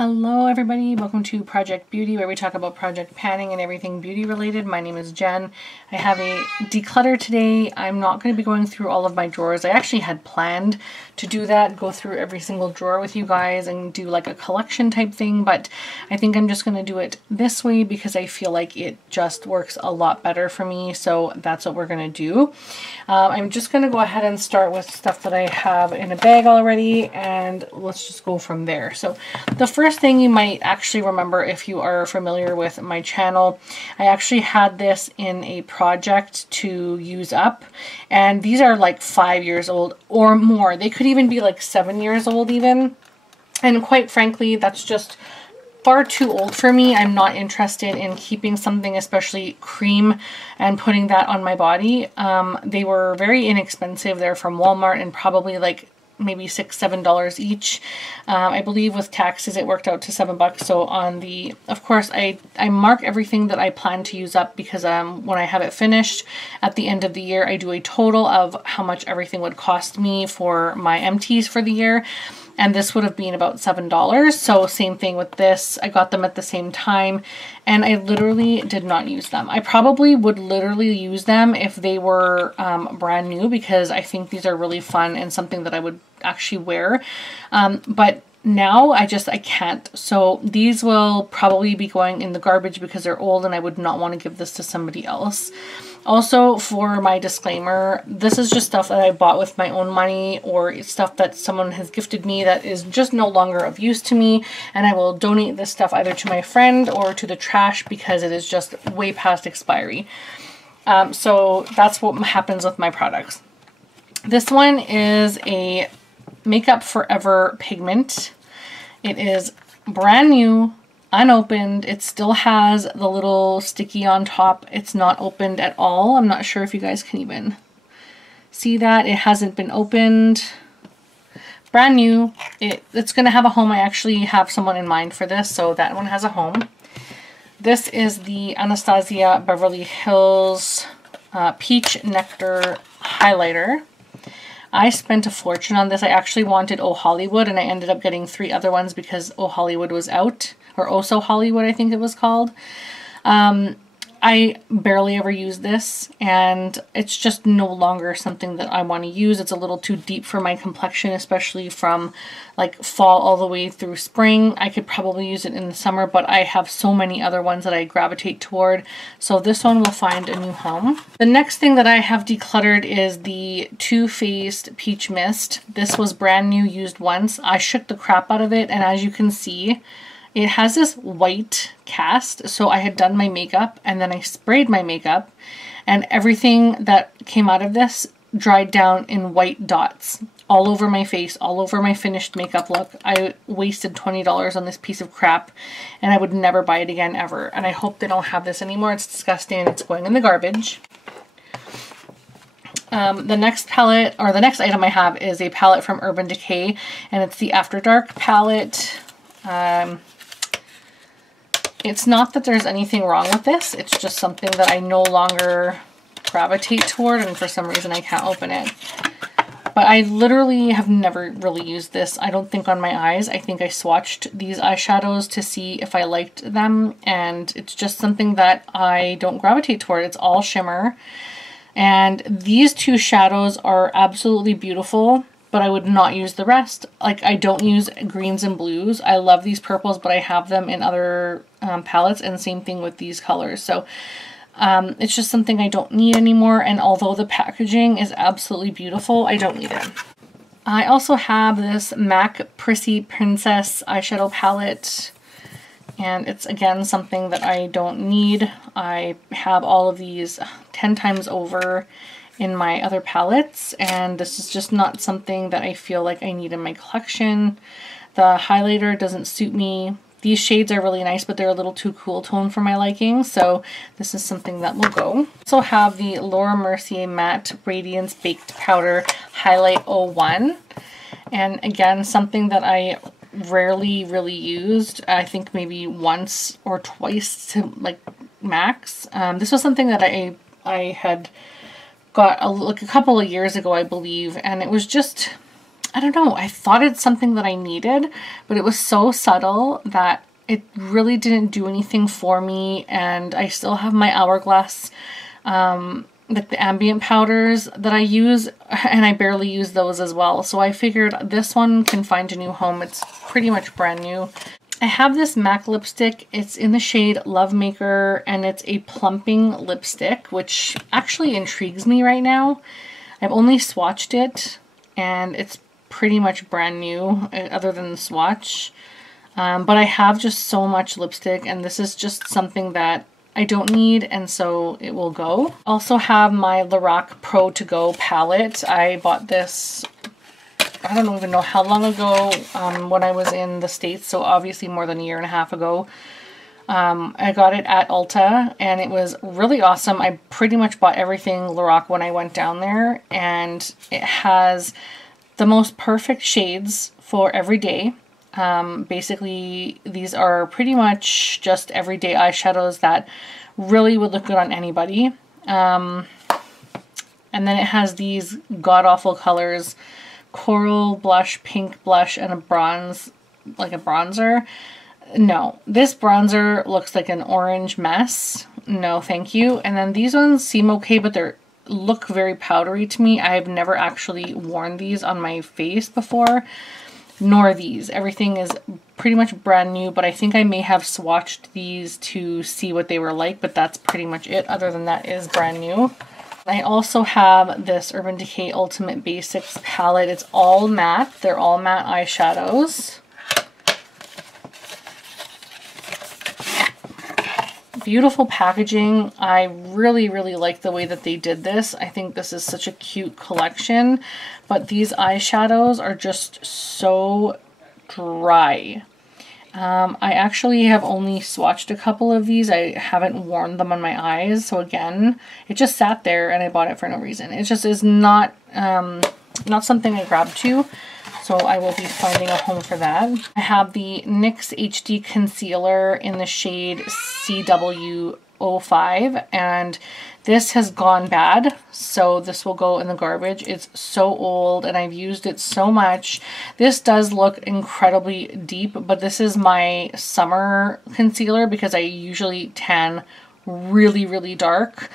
Hello everybody, welcome to Project Beauty, where we talk about project panning and everything beauty related. My name is Jen. I have a declutter today. I'm not going to be going through all of my drawers. I actually had planned to do that, go through every single drawer with you guys and do like a collection type thing, but I think I'm just going to do it this way because I feel like it just works a lot better for me, so that's what we're going to do. I'm just going to go ahead and start with stuff that I have in a bag already, and let's just go from there. So the first thing you might actually remember if you are familiar with my channel, I actually had this in a project to use up, and these are like 5 years old or more. They could even be like 7 years old even, and quite frankly that's just far too old for me. I'm not interested in keeping something, especially cream, and putting that on my body. They were very inexpensive. They're from Walmart and probably like maybe $6-7 each. I believe with taxes it worked out to $7. So on the, of course, I mark everything that I plan to use up because when I have it finished at the end of the year, I do a total of how much everything would cost me for my empties for the year. And this would have been about $7. So same thing with this. I got them at the same time and I literally did not use them. I probably would literally use them if they were brand new, because I think these are really fun and something that I would actually wear. But now I can't. So these will probably be going in the garbage because they're old and I would not want to give this to somebody else. Also, for my disclaimer, this is just stuff that I bought with my own money, or stuff that someone has gifted me that is just no longer of use to me, and I will donate this stuff either to my friend or to the trash because it is just way past expiry. So that's what happens with my products. This one is a Makeup Forever pigment. It is brand new, unopened. It still has the little sticky on top. It's not opened at all. I'm not sure if you guys can even see that. It hasn't been opened. Brand new. It's going to have a home. I actually have someone in mind for this, so that one has a home. This is the Anastasia Beverly Hills Peach Nectar Highlighter. I spent a fortune on this. I actually wanted Oh Hollywood, and I ended up getting 3 other ones because Oh Hollywood was out, or Oh So Hollywood I think it was called. I barely ever use this, and it's just no longer something that I want to use. It's a little too deep for my complexion, especially from like fall all the way through spring. I could probably use it in the summer, but I have so many other ones that I gravitate toward. So this one will find a new home. The next thing that I have decluttered is the Too Faced Peach Mist. This was brand new, used once. I shook the crap out of it, and as you can see, it has this white cast. So I had done my makeup and then I sprayed my makeup, and everything that came out of this dried down in white dots all over my face, all over my finished makeup look. I wasted $20 on this piece of crap, and I would never buy it again ever. And I hope they don't have this anymore. It's disgusting and it's going in the garbage. The next palette, or the next item I have, is a palette from Urban Decay, and it's the After Dark palette. It's not that there's anything wrong with this, it's just something that I no longer gravitate toward, and for some reason I can't open it. But I literally have never really used this, I don't think, on my eyes. I think I swatched these eyeshadows to see if I liked them, and it's just something that I don't gravitate toward. It's all shimmer, and these 2 shadows are absolutely beautiful, but I would not use the rest. Like, I don't use greens and blues. I love these purples, but I have them in other palettes, and same thing with these colors. So it's just something I don't need anymore, and although the packaging is absolutely beautiful, I don't need it. I also have this MAC Prissy Princess eyeshadow palette, and it's again something that I don't need. I have all of these 10 times over in my other palettes, and this is just not something that I feel like I need in my collection. The highlighter doesn't suit me. These shades are really nice, but they're a little too cool tone for my liking, so this is something that will go. I also have the Laura Mercier Matte Radiance Baked Powder Highlight 01, and again, something that I rarely really used. I think maybe once or twice to like max. This was something that I had got like a couple of years ago, I believe, and it was just, I don't know, I thought it's something that I needed, but it was so subtle that it really didn't do anything for me. And I still have my Hourglass, like the ambient powders that I use, and I barely use those as well. So I figured this one can find a new home. It's pretty much brand new. I have this MAC lipstick. It's in the shade Lovemaker, and it's a plumping lipstick, which actually intrigues me right now. I've only swatched it, and it's pretty much brand new, other than the swatch. But I have just so much lipstick, and this is just something that I don't need, and so it will go. Also have my Lorac Pro To Go palette. I bought this, I don't even know how long ago, when I was in the States, so obviously more than a year and a half ago. I got it at Ulta, and it was really awesome. I pretty much bought everything Lorac when I went down there, and it has the most perfect shades for every day. Basically, these are pretty much just everyday eyeshadows that really would look good on anybody. And then it has these god-awful colors: coral blush, pink blush, and a bronze, like a bronzer. No, this bronzer looks like an orange mess. No, thank you. And then these ones seem okay, but they look very powdery to me. I've never actually worn these on my face before, nor these. Everything is pretty much brand new, but I think I may have swatched these to see what they were like, but that's pretty much it. Other than that, is brand new. I also have this Urban Decay Ultimate Basics palette. It's all matte. They're all matte eyeshadows. Beautiful packaging. I really like the way that they did this. I think this is such a cute collection, but these eyeshadows are just so dry. I actually have only swatched a couple of these. I haven't worn them on my eyes, so again, it just sat there and I bought it for no reason. It just is not not something I grabbed to, so I will be finding a home for that. I have the NYX HD Concealer in the shade CW05, and this has gone bad, so this will go in the garbage. It's so old and I've used it so much. This does look incredibly deep, but this is my summer concealer because I usually tan really dark.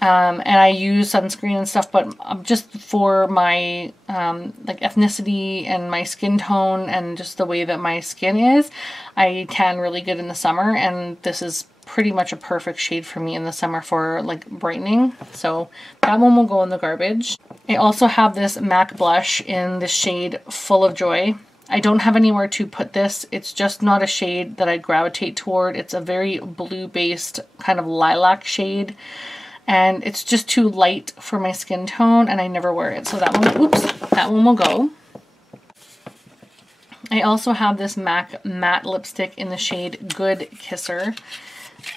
And I use sunscreen and stuff, but just for my like ethnicity and my skin tone and just the way that my skin is, I tan really good in the summer, and this is pretty much a perfect shade for me in the summer for like brightening. So that one will go in the garbage. I also have this MAC blush in the shade Full of Joy. I don't have anywhere to put this. It's just not a shade that I gravitate toward. It's a very blue-based kind of lilac shade, and it's just too light for my skin tone, and I never wear it. So that one, oops, that one will go. I also have this MAC matte lipstick in the shade Good Kisser,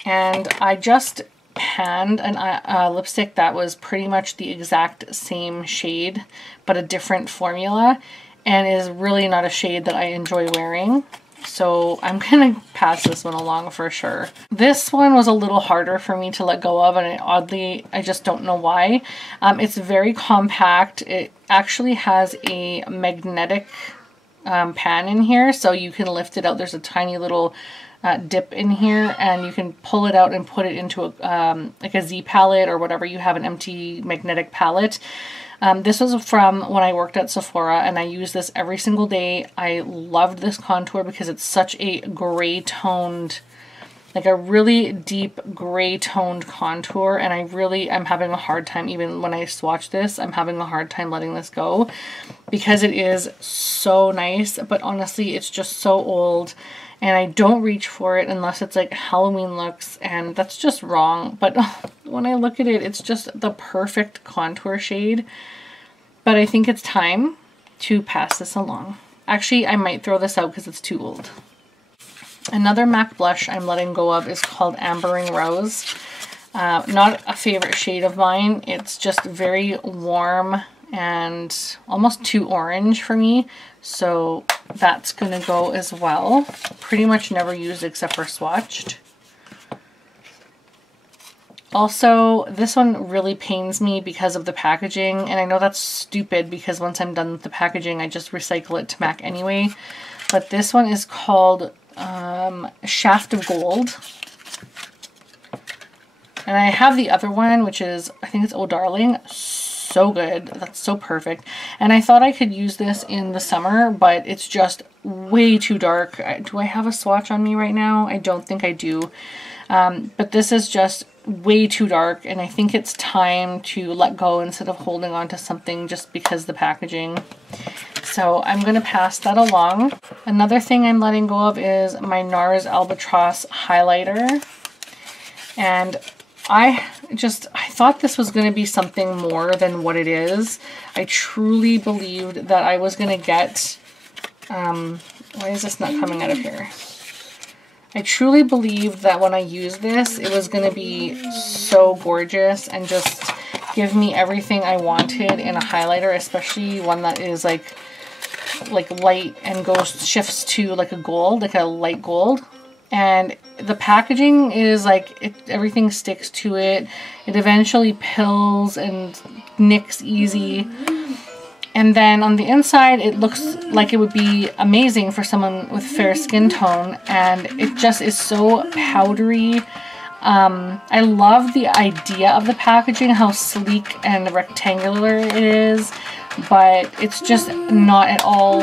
and I just panned a lipstick that was pretty much the exact same shade, but a different formula, and is really not a shade that I enjoy wearing. So I'm gonna pass this one along for sure. This one was a little harder for me to let go of, and oddly, I just don't know why. It's very compact. It actually has a magnetic pan in here, so you can lift it out. There's a tiny little dip in here, and you can pull it out and put it into a like a Z palette or whatever you have, an empty magnetic palette. This was from when I worked at Sephora, and I use this every single day. I loved this contour because it's such a gray toned, like a really deep gray toned contour, and I really am having a hard time, even when I swatch this, I'm having a hard time letting this go because it is so nice, but honestly it's just so old, and I don't reach for it unless it's like Halloween looks, and that's just wrong. But when I look at it, it's just the perfect contour shade. But I think it's time to pass this along. Actually, I might throw this out because it's too old. Another MAC blush I'm letting go of is called Ambering Rose. Not a favorite shade of mine. It's just very warm and almost too orange for me, so that's gonna go as well. Pretty much never used except for swatched. Also, this one really pains me because of the packaging, and I know that's stupid because once I'm done with the packaging, I just recycle it to MAC anyway. But this one is called Shaft of Gold. And I have the other one, which is, I think it's Oh Darling. So good. That's so perfect. And I thought I could use this in the summer, but it's just way too dark. Do I have a swatch on me right now? I don't think I do. But this is just way too dark, and I think it's time to let go instead of holding on to something just because the packaging. So I'm going to pass that along. Another thing I'm letting go of is my NARS Albatross highlighter. And I thought this was going to be something more than what it is. I truly believed that I was going to get, why is this not coming out of here? I truly believed that when I used this, it was going to be so gorgeous and just give me everything I wanted in a highlighter, especially one that is like light and shifts to like a gold, like a light gold. And the packaging is like, everything sticks to it. It eventually pills and nicks easy. And then on the inside, it looks like it would be amazing for someone with fair skin tone. And it just is so powdery. I love the idea of the packaging, how sleek and rectangular it is. But it's just not at all...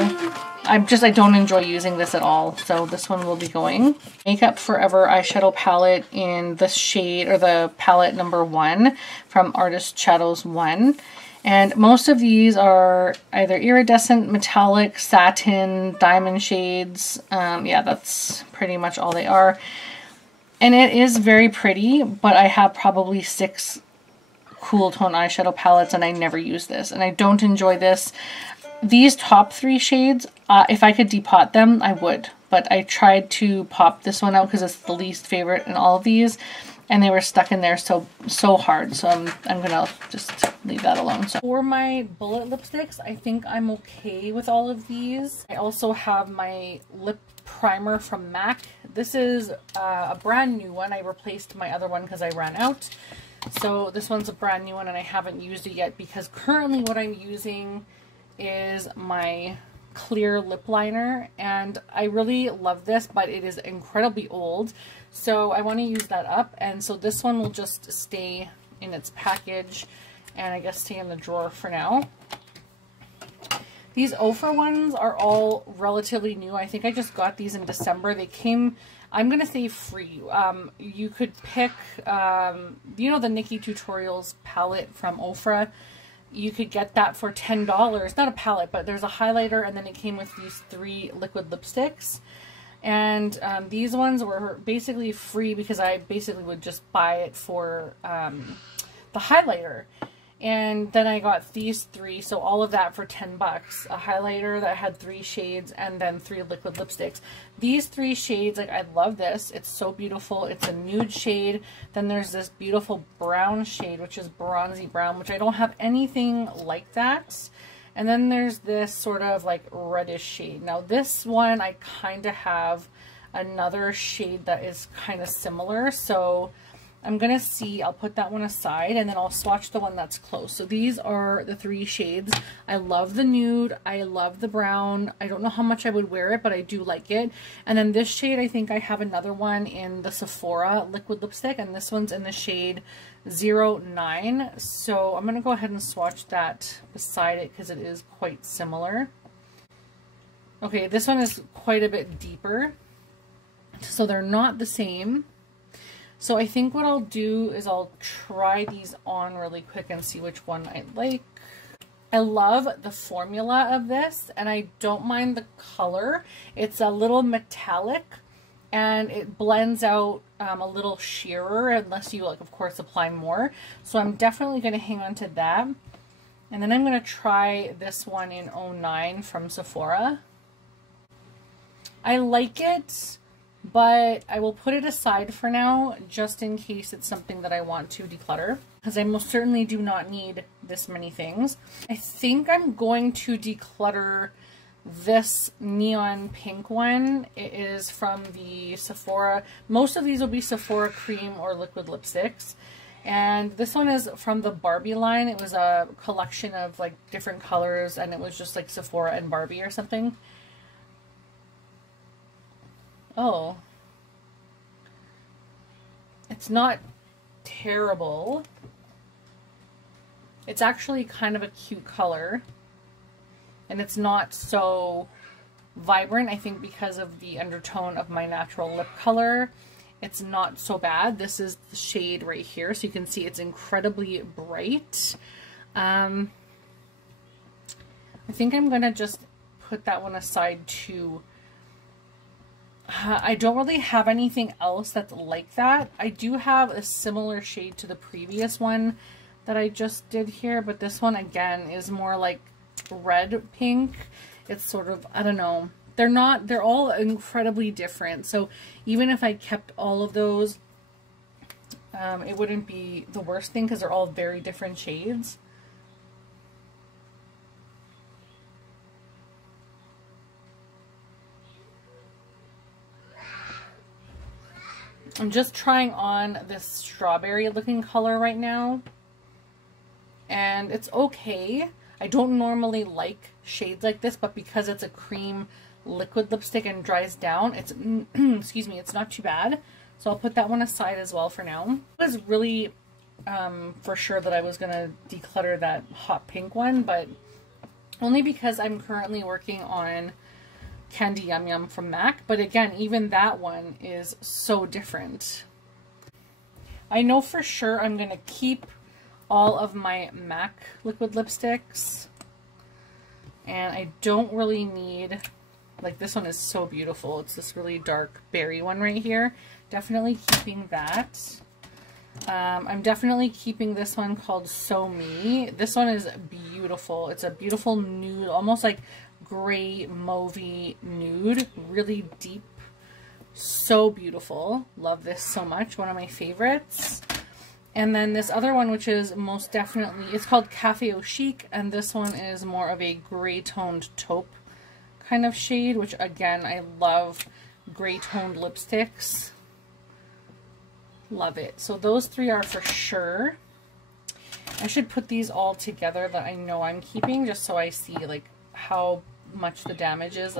I don't enjoy using this at all, so this one will be going. Makeup Forever eyeshadow palette in the shade, or the palette number 1 from Artist Shadows 1. And most of these are either iridescent, metallic, satin, diamond shades. Yeah, that's pretty much all they are. And it is very pretty, but I have probably 6 cool tone eyeshadow palettes and I never use this. And I don't enjoy this. These top 3 shades, if I could depot them, I would. But I tried to pop this one out because it's the least favorite in all of these. And they were stuck in there so hard. So I'm going to just leave that alone. So for my bullet lipsticks, I think I'm okay with all of these. I also have my lip primer from MAC. This is a brand new one. I replaced my other one because I ran out. So this one's a brand new one and I haven't used it yet because currently what I'm using is my clear lip liner, and I really love this, but it is incredibly old, so I want to use that up. And so this one will just stay in its package and I guess stay in the drawer for now. These Ofra ones are all relatively new. I think I just got these in December. They came, I'm gonna say free. You could pick you know, the Nikki Tutorials palette from Ofra. You could get that for $10. Not a palette, but there's a highlighter, and then it came with these 3 liquid lipsticks. And these ones were basically free because I basically would just buy it for the highlighter. And then I got these 3, so all of that for $10. A highlighter that had 3 shades and then 3 liquid lipsticks. These 3 shades, like, I love this. It's so beautiful. It's a nude shade. Then there's this beautiful brown shade, which is bronzy brown, which I don't have anything like that. And then there's this sort of like reddish shade. Now this one, I kind of have another shade that is kind of similar. So I'm going to see, I'll put that one aside and then I'll swatch the one that's close. So these are the 3 shades. I love the nude. I love the brown. I don't know how much I would wear it, but I do like it. And then this shade, I think I have another one in the Sephora liquid lipstick, and this one's in the shade 09. So I'm going to go ahead and swatch that beside it because it is quite similar. Okay, this one is quite a bit deeper. So they're not the same. So I think what I'll do is I'll try these on really quick and see which one I like. I love the formula of this and I don't mind the color. It's a little metallic and it blends out a little sheerer unless you, like, of course, apply more. So I'm definitely going to hang on to that. And then I'm going to try this one in 09 from Sephora. I like it, but I will put it aside for now just in case it's something that I want to declutter, because I most certainly do not need this many things. I think I'm going to declutter this neon pink one. It is from the Sephora. Most of these will be Sephora cream or liquid lipsticks. And this one is from the Barbie line. It was a collection of like different colors, and it was just like Sephora and Barbie or something. Oh. It's not terrible. It's actually kind of a cute color. And it's not so vibrant, I think, because of the undertone of my natural lip color. It's not so bad. This is the shade right here, so you can see it's incredibly bright. I think I'm gonna just put that one aside too. I don't really have anything else that's like that. I do have a similar shade to the previous one that I just did here, but this one again is more like red pink. It's sort of, I don't know. They're all incredibly different. So even if I kept all of those, it wouldn't be the worst thing because they're all very different shades. I'm just trying on this strawberry looking color right now. And it's okay. I don't normally like shades like this, but because it's a cream liquid lipstick and dries down, it's excuse me, it's not too bad. So I'll put that one aside as well for now. I was really for sure that I was gonna declutter that hot pink one, but only because I'm currently working on Candy Yum Yum from MAC. But again, even that one is so different. I know for sure I'm gonna keep all of my MAC liquid lipsticks, and I don't really need, like, this one is so beautiful. It's this really dark berry one right here. Definitely keeping that. I'm definitely keeping this one called So Me. This one is beautiful. It's a beautiful nude, almost like gray mauvey nude, really deep, so beautiful. Love this so much. One of my favorites. And then this other one, which is most definitely, it's called Cafe Au Chic, and this one is more of a gray toned taupe kind of shade, which again, I love gray toned lipsticks. Love it. So those three are for sure. I should put these all together that I know I'm keeping, just so I see like how much the damage is.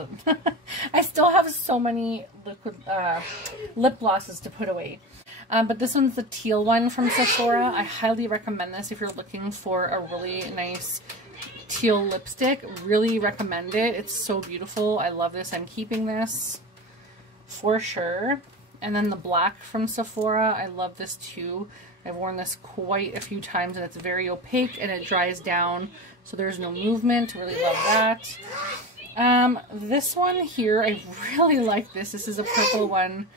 I still have so many liquid lip glosses to put away. But this one's the teal one from Sephora. I highly recommend this if you're looking for a really nice teal lipstick. Really recommend it. It's so beautiful. I love this. I'm keeping this for sure. And then the black from Sephora. I love this too. I've worn this quite a few times, and it's very opaque and it dries down, so there's no movement. Really love that. This one here, I really like this. This is a purple one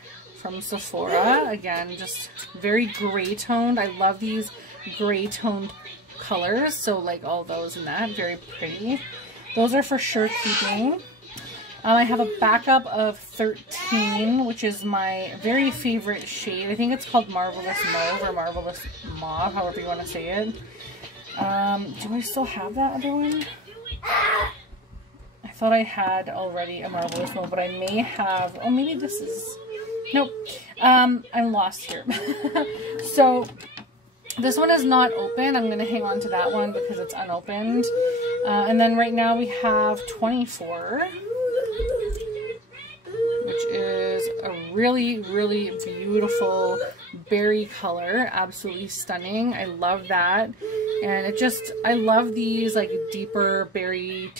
from Sephora. Again, just very gray toned. I love these gray toned colors. So like all those and that, very pretty. Those are for sure keeping. I have a backup of 13, which is my very favorite shade. I think it's called Marvelous Mauve or Marvelous Mauve, however you want to say it. Do I still have that other one? I thought I had already a Marvelous Mauve, but I may have... Oh, maybe this is... Nope. I'm lost here. So, this one is not open. I'm going to hang on to that one because it's unopened. And then right now we have 24. Which is a really, really beautiful berry color. Absolutely stunning. I love that. And it just, I love these like deeper berry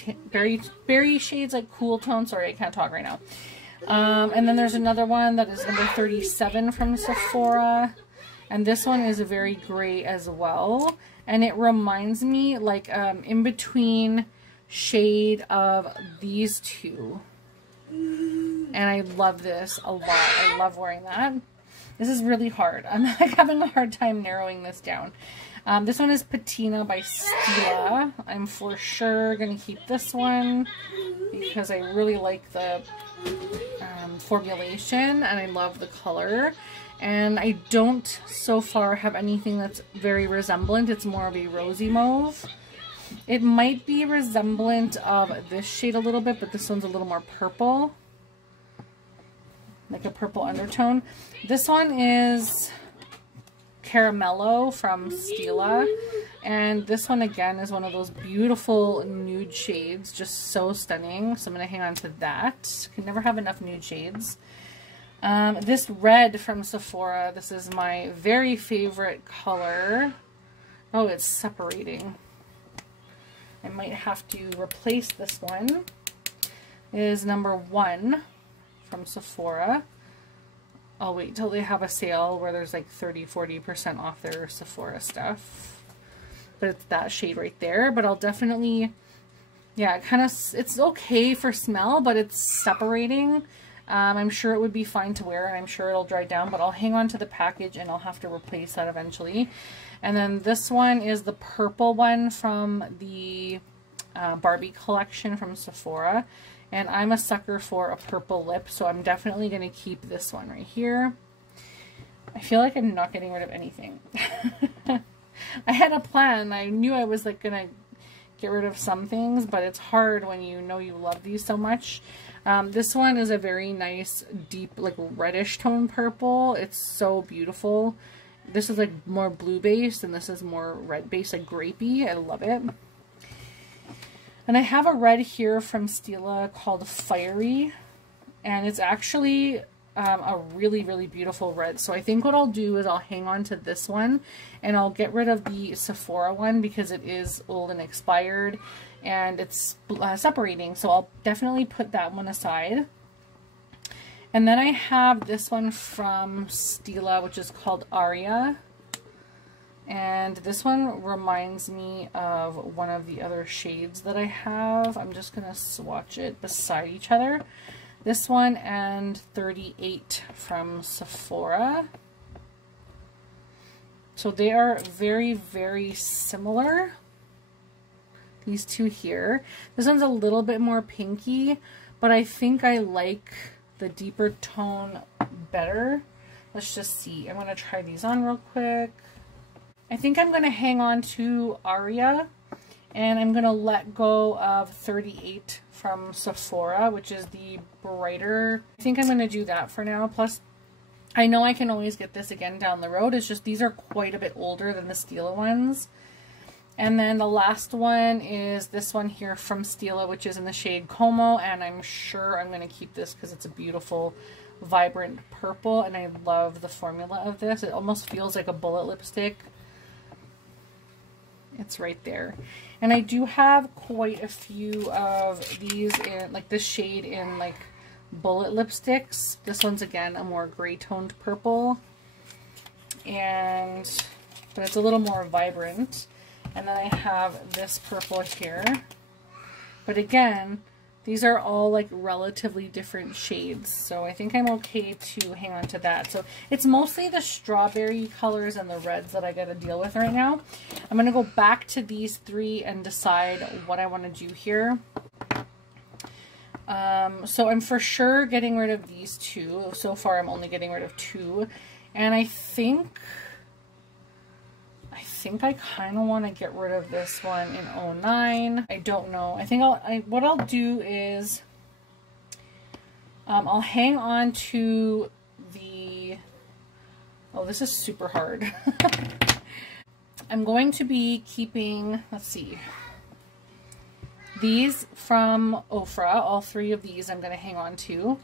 shades, like cool tone. Sorry, I can't talk right now. And then there's another one that is number 37 from Sephora. And this one is very gray as well. And it reminds me like in between shade of these two. And I love this a lot. I love wearing that. This is really hard. I'm like having a hard time narrowing this down. This one is Patina by Stila. I'm for sure going to keep this one because I really like the formulation and I love the color. And I don't so far have anything that's very resemblant. It's more of a rosy mauve. It might be resemblant of this shade a little bit, but this one's a little more purple. Like a purple undertone. This one is Caramello from Stila. And this one again is one of those beautiful nude shades, just so stunning. So I'm going to hang on to that. Can never have enough nude shades. This red from Sephora, this is my very favorite color. Oh, it's separating. I might have to replace this one. It is number 1 from Sephora. I'll wait till they have a sale where there's like 30-40% off their Sephora stuff. But it's that shade right there. But I'll definitely, yeah, it's okay for smell, but it's separating. I'm sure it would be fine to wear, and I'm sure it'll dry down, but I'll hang on to the package and I'll have to replace that eventually. And then this one is the purple one from the Barbie collection from Sephora. And I'm a sucker for a purple lip, so I'm definitely going to keep this one right here. I feel like I'm not getting rid of anything. I had a plan. I knew I was like going to get rid of some things, but it's hard when you know you love these so much. This one is a very nice, deep, like reddish tone purple. It's so beautiful. This is like more blue based, and this is more red based, like grapey. I love it. And I have a red here from Stila called Fiery, and it's actually a really, really beautiful red. So I think what I'll do is I'll hang on to this one, and I'll get rid of the Sephora one because it is old and expired, and it's separating. So I'll definitely put that one aside. And then I have this one from Stila, which is called Aria. And this one reminds me of one of the other shades that I have. I'm just going to swatch it beside each other. This one and 38 from Sephora. So they are very, very similar. These two here. This one's a little bit more pinky, but I think I like the deeper tone better. Let's just see. I'm going to try these on real quick. I think I'm going to hang on to Aria, and I'm going to let go of 38 from Sephora, which is the brighter. I think I'm going to do that for now. Plus, I know I can always get this again down the road. It's just these are quite a bit older than the Stila ones. And then the last one is this one here from Stila, which is in the shade Como, and I'm sure I'm going to keep this because it's a beautiful, vibrant purple, and I love the formula of this. It almost feels like a bullet lipstick. It's right there. And I do have quite a few of these in like this shade in like bullet lipsticks. This one's again a more gray toned purple, but it's a little more vibrant. And then I have this purple here, but again, these are all like relatively different shades, so I think I'm okay to hang on to that. So it's mostly the strawberry colors and the reds that I gotta deal with right now. I'm gonna go back to these three and decide what I want to do here. So I'm for sure getting rid of these two. So far I'm only getting rid of 2, and I think I kind of want to get rid of this one in 09. I don't know. I think what I'll do is I'll hang on to the, oh, this is super hard. I'm going to be keeping, let's see, these from Ofra. All 3 of these I'm going to hang on to.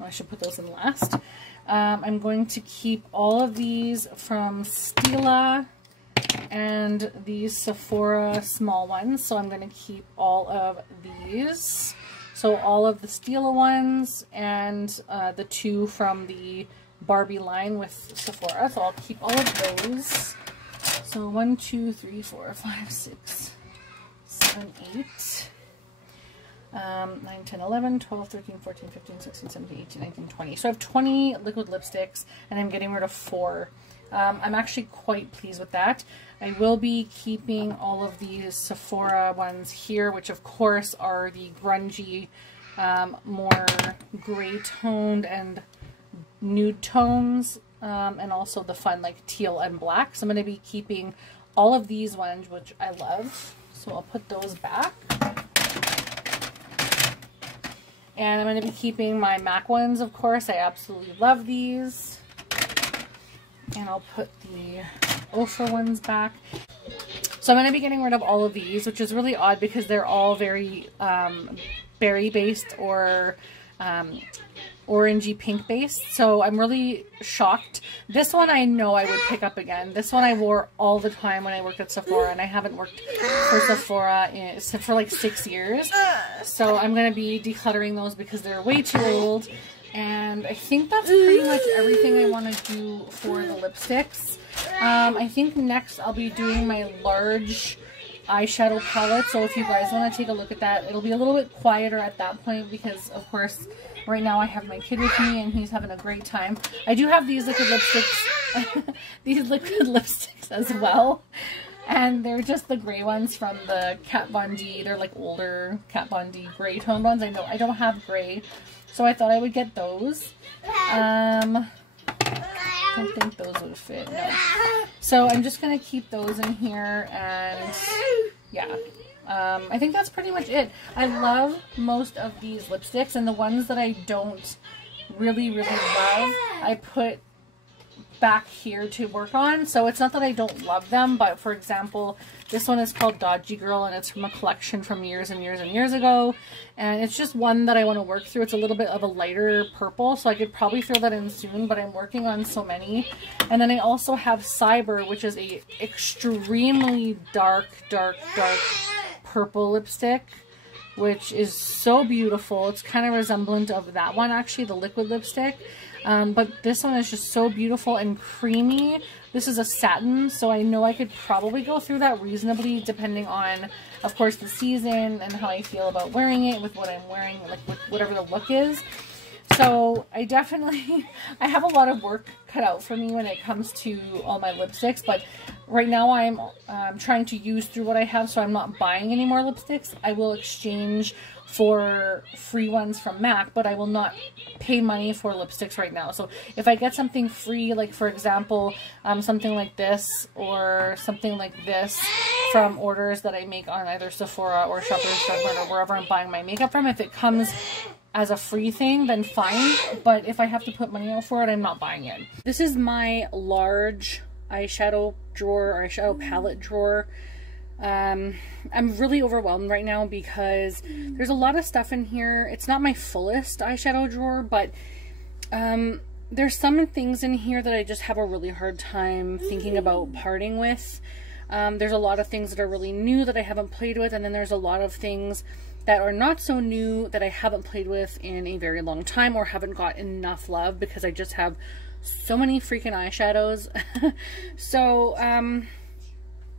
I should put those in last. I'm going to keep all of these from Stila and these Sephora small ones. So I'm going to keep all of these. So all of the Stila ones and the 2 from the Barbie line with Sephora. So I'll keep all of those. So 1, 2, 3, 4, 5, 6, 7, 8. 9, 10, 11, 12, 13, 14, 15, 16, 17, 18, 19, 20. So I have 20 liquid lipsticks, and I'm getting rid of 4. I'm actually quite pleased with that. I will be keeping all of these Sephora ones here, which of course are the grungy, more gray toned and nude tones, and also the fun like teal and black. So I'm going to be keeping all of these ones, which I love. So I'll put those back. And I'm going to be keeping my MAC ones, of course. I absolutely love these. And I'll put the Ofra ones back. So I'm going to be getting rid of all of these, which is really odd because they're all very berry based or orangey pink based. So I'm really shocked. This one I know I would pick up again. This one I wore all the time when I worked at Sephora, and I haven't worked for Sephora for like 6 years. So I'm going to be decluttering those because they're way too old. And I think that's pretty much everything I want to do for the lipsticks. I think next I'll be doing my large eyeshadow palette. So if you guys want to take a look at that, it'll be a little bit quieter at that point because, of course, right now I have my kid with me and he's having a great time. I do have these liquid lipsticks, these liquid lipsticks as well. And they're just the gray ones from the Kat Von D. They're like older Kat Von D gray tone ones. I know I don't have gray, so I thought I would get those. I don't think those would fit, no. So I'm just going to keep those in here, and yeah. I think that's pretty much it. I love most of these lipsticks, and the ones that I don't really love, I put back here to work on. So it's not that I don't love them, but for example, this one is called Dodgy Girl, and it's from a collection from years and years ago, and it's just one that I want to work through. It's a little bit of a lighter purple, so I could probably throw that in soon, but I'm working on so many. And then I also have Cyber, which is a extremely dark purple lipstick, which is so beautiful. It's kind of resemblant of that one, actually, the liquid lipstick. But this one is just so beautiful and creamy. This is a satin, so I know I could probably go through that reasonably depending on, of course, the season and how I feel about wearing it with what I'm wearing, like with whatever the look is. So I have a lot of work cut out for me when it comes to all my lipsticks, but right now I'm trying to use through what I have, so I'm not buying any more lipsticks. I will exchange for free ones from MAC, but I will not pay money for lipsticks right now. So if I get something free, like for example, something like this or something like this from orders that I make on either Sephora or Shoppers Drug Mart or wherever I'm buying my makeup from, if it comes as a free thing, then fine. But if I have to put money out for it, I'm not buying it. This is my large eyeshadow drawer or eyeshadow palette drawer. I'm really overwhelmed right now because there's a lot of stuff in here. It's not my fullest eyeshadow drawer, but there's some things in here that I just have a really hard time thinking about parting with. There's a lot of things that are really new that I haven't played with, and then there's a lot of things that are not so new that I haven't played with in a very long time or haven't got enough love because I just have so many freaking eyeshadows. So,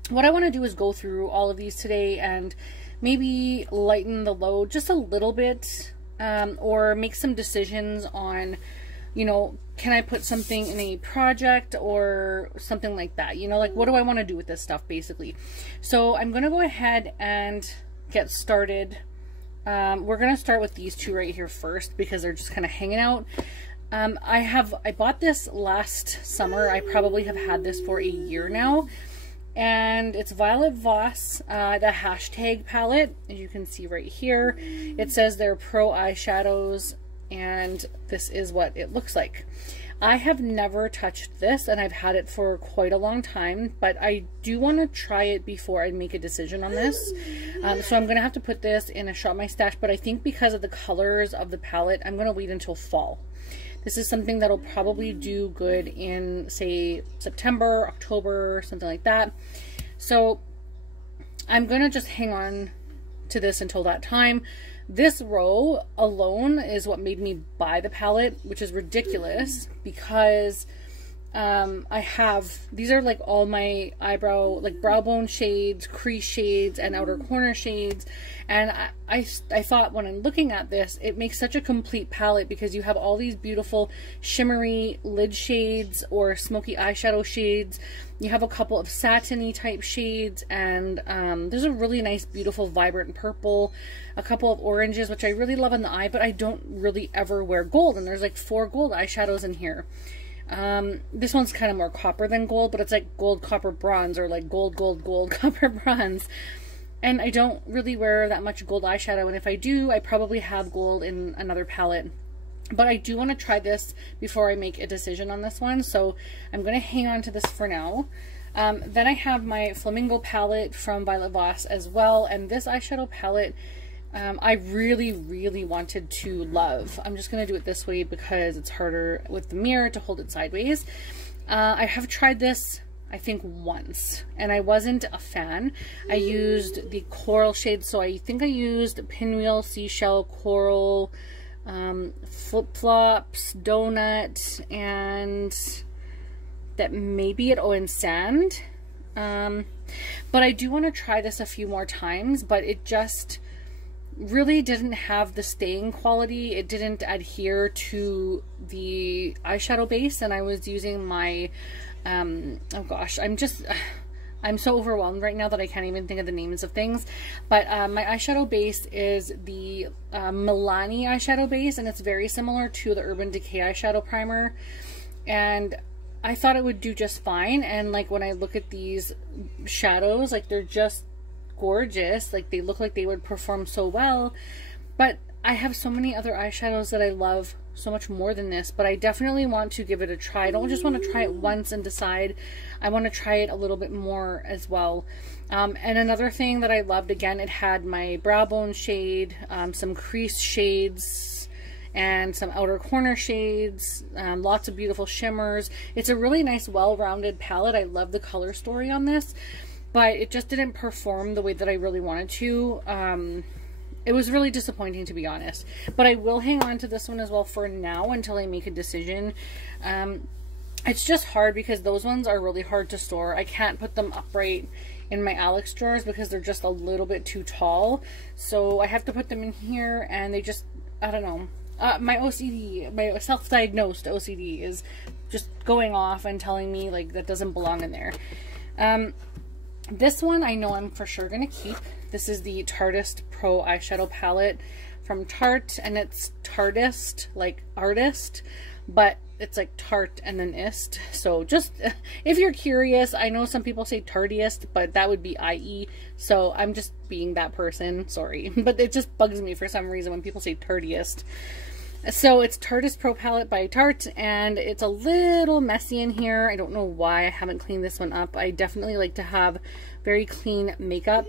what I want to do is go through all of these today and maybe lighten the load just a little bit, or make some decisions on, you know, can I put something in a project or something like that? You know, like what do I want to do with this stuff basically? So I'm going to go ahead and get started. We're going to start with these two right here first because they're just kind of hanging out. I bought this last summer. I probably have had this for a year now. And it's Violet Voss, the hashtag palette, as you can see right here. It says they're pro eyeshadows, and this is what it looks like. I have never touched this, and I've had it for quite a long time, but I do want to try it before I make a decision on this. So I'm going to have to put this in a Shop My Stash, but I think because of the colors of the palette, I'm going to wait until fall. This is something that'll probably do good in, say, September, October, something like that. So I'm going to just hang on to this until that time. This row alone is what made me buy the palette, which is ridiculous because these are like all my eyebrow, like brow bone shades, crease shades, and outer corner shades. And I thought when I'm looking at this, it makes such a complete palette because you have all these beautiful shimmery lid shades or smoky eyeshadow shades. You have a couple of satiny type shades, and there's a really nice, beautiful, vibrant purple, a couple of oranges, which I really love in the eye, but I don't really ever wear gold. And there's like 4 gold eyeshadows in here. This one's kind of more copper than gold, but it's like gold, copper, bronze, or like gold, gold, gold, copper, bronze. And I don't really wear that much gold eyeshadow, and if I do, I probably have gold in another palette. But I do want to try this before I make a decision on this one, so I'm going to hang on to this for now. Then I have my Flamingo palette from Violet Voss as well, and this eyeshadow palette I really wanted to love. I'm just going to do it this way because it's harder with the mirror to hold it sideways. I have tried this I think once, and I wasn't a fan. I used the coral shade, so I think I used Pinwheel, Seashell, Coral, Flip Flops, Donut, and that maybe at and Sand. But I do want to try this a few more times, but it just really didn't have the staying quality. It didn't adhere to the eyeshadow base, and I was using my oh gosh, I'm so overwhelmed right now that I can't even think of the names of things. But my eyeshadow base is the Milani eyeshadow base, and it's very similar to the Urban Decay eyeshadow primer, and I thought it would do just fine. And like when I look at these shadows, like they're just gorgeous. Like they look like they would perform so well. But I have so many other eyeshadows that I love so much more than this, but I definitely want to give it a try. I don't just want to try it once and decide. I want to try it a little bit more as well. And another thing that I loved, again, it had my brow bone shade, some crease shades, and some outer corner shades, lots of beautiful shimmers. It's a really nice, well-rounded palette. I love the color story on this, but it just didn't perform the way that I really wanted to. It was really disappointing, to be honest. But I will hang on to this one as well for now until I make a decision. It's just hard because those ones are really hard to store. I can't put them upright in my Alex drawers because they're just a little bit too tall. So I have to put them in here, and they just, I don't know. My OCD, my self-diagnosed OCD is just going off and telling me like that doesn't belong in there. This one I know I'm for sure going to keep. This is the Tartist Pro eyeshadow palette from Tarte, and it's Tartist, like artist, but it's like Tarte and then ist. So just, if you're curious, I know some people say Tartiest, but that would be IE, so I'm just being that person, sorry. But it just bugs me for some reason when people say Tartiest. So it's Tartist Pro palette by Tarte, and it's a little messy in here. I don't know why I haven't cleaned this one up. I definitely like to have very clean makeup,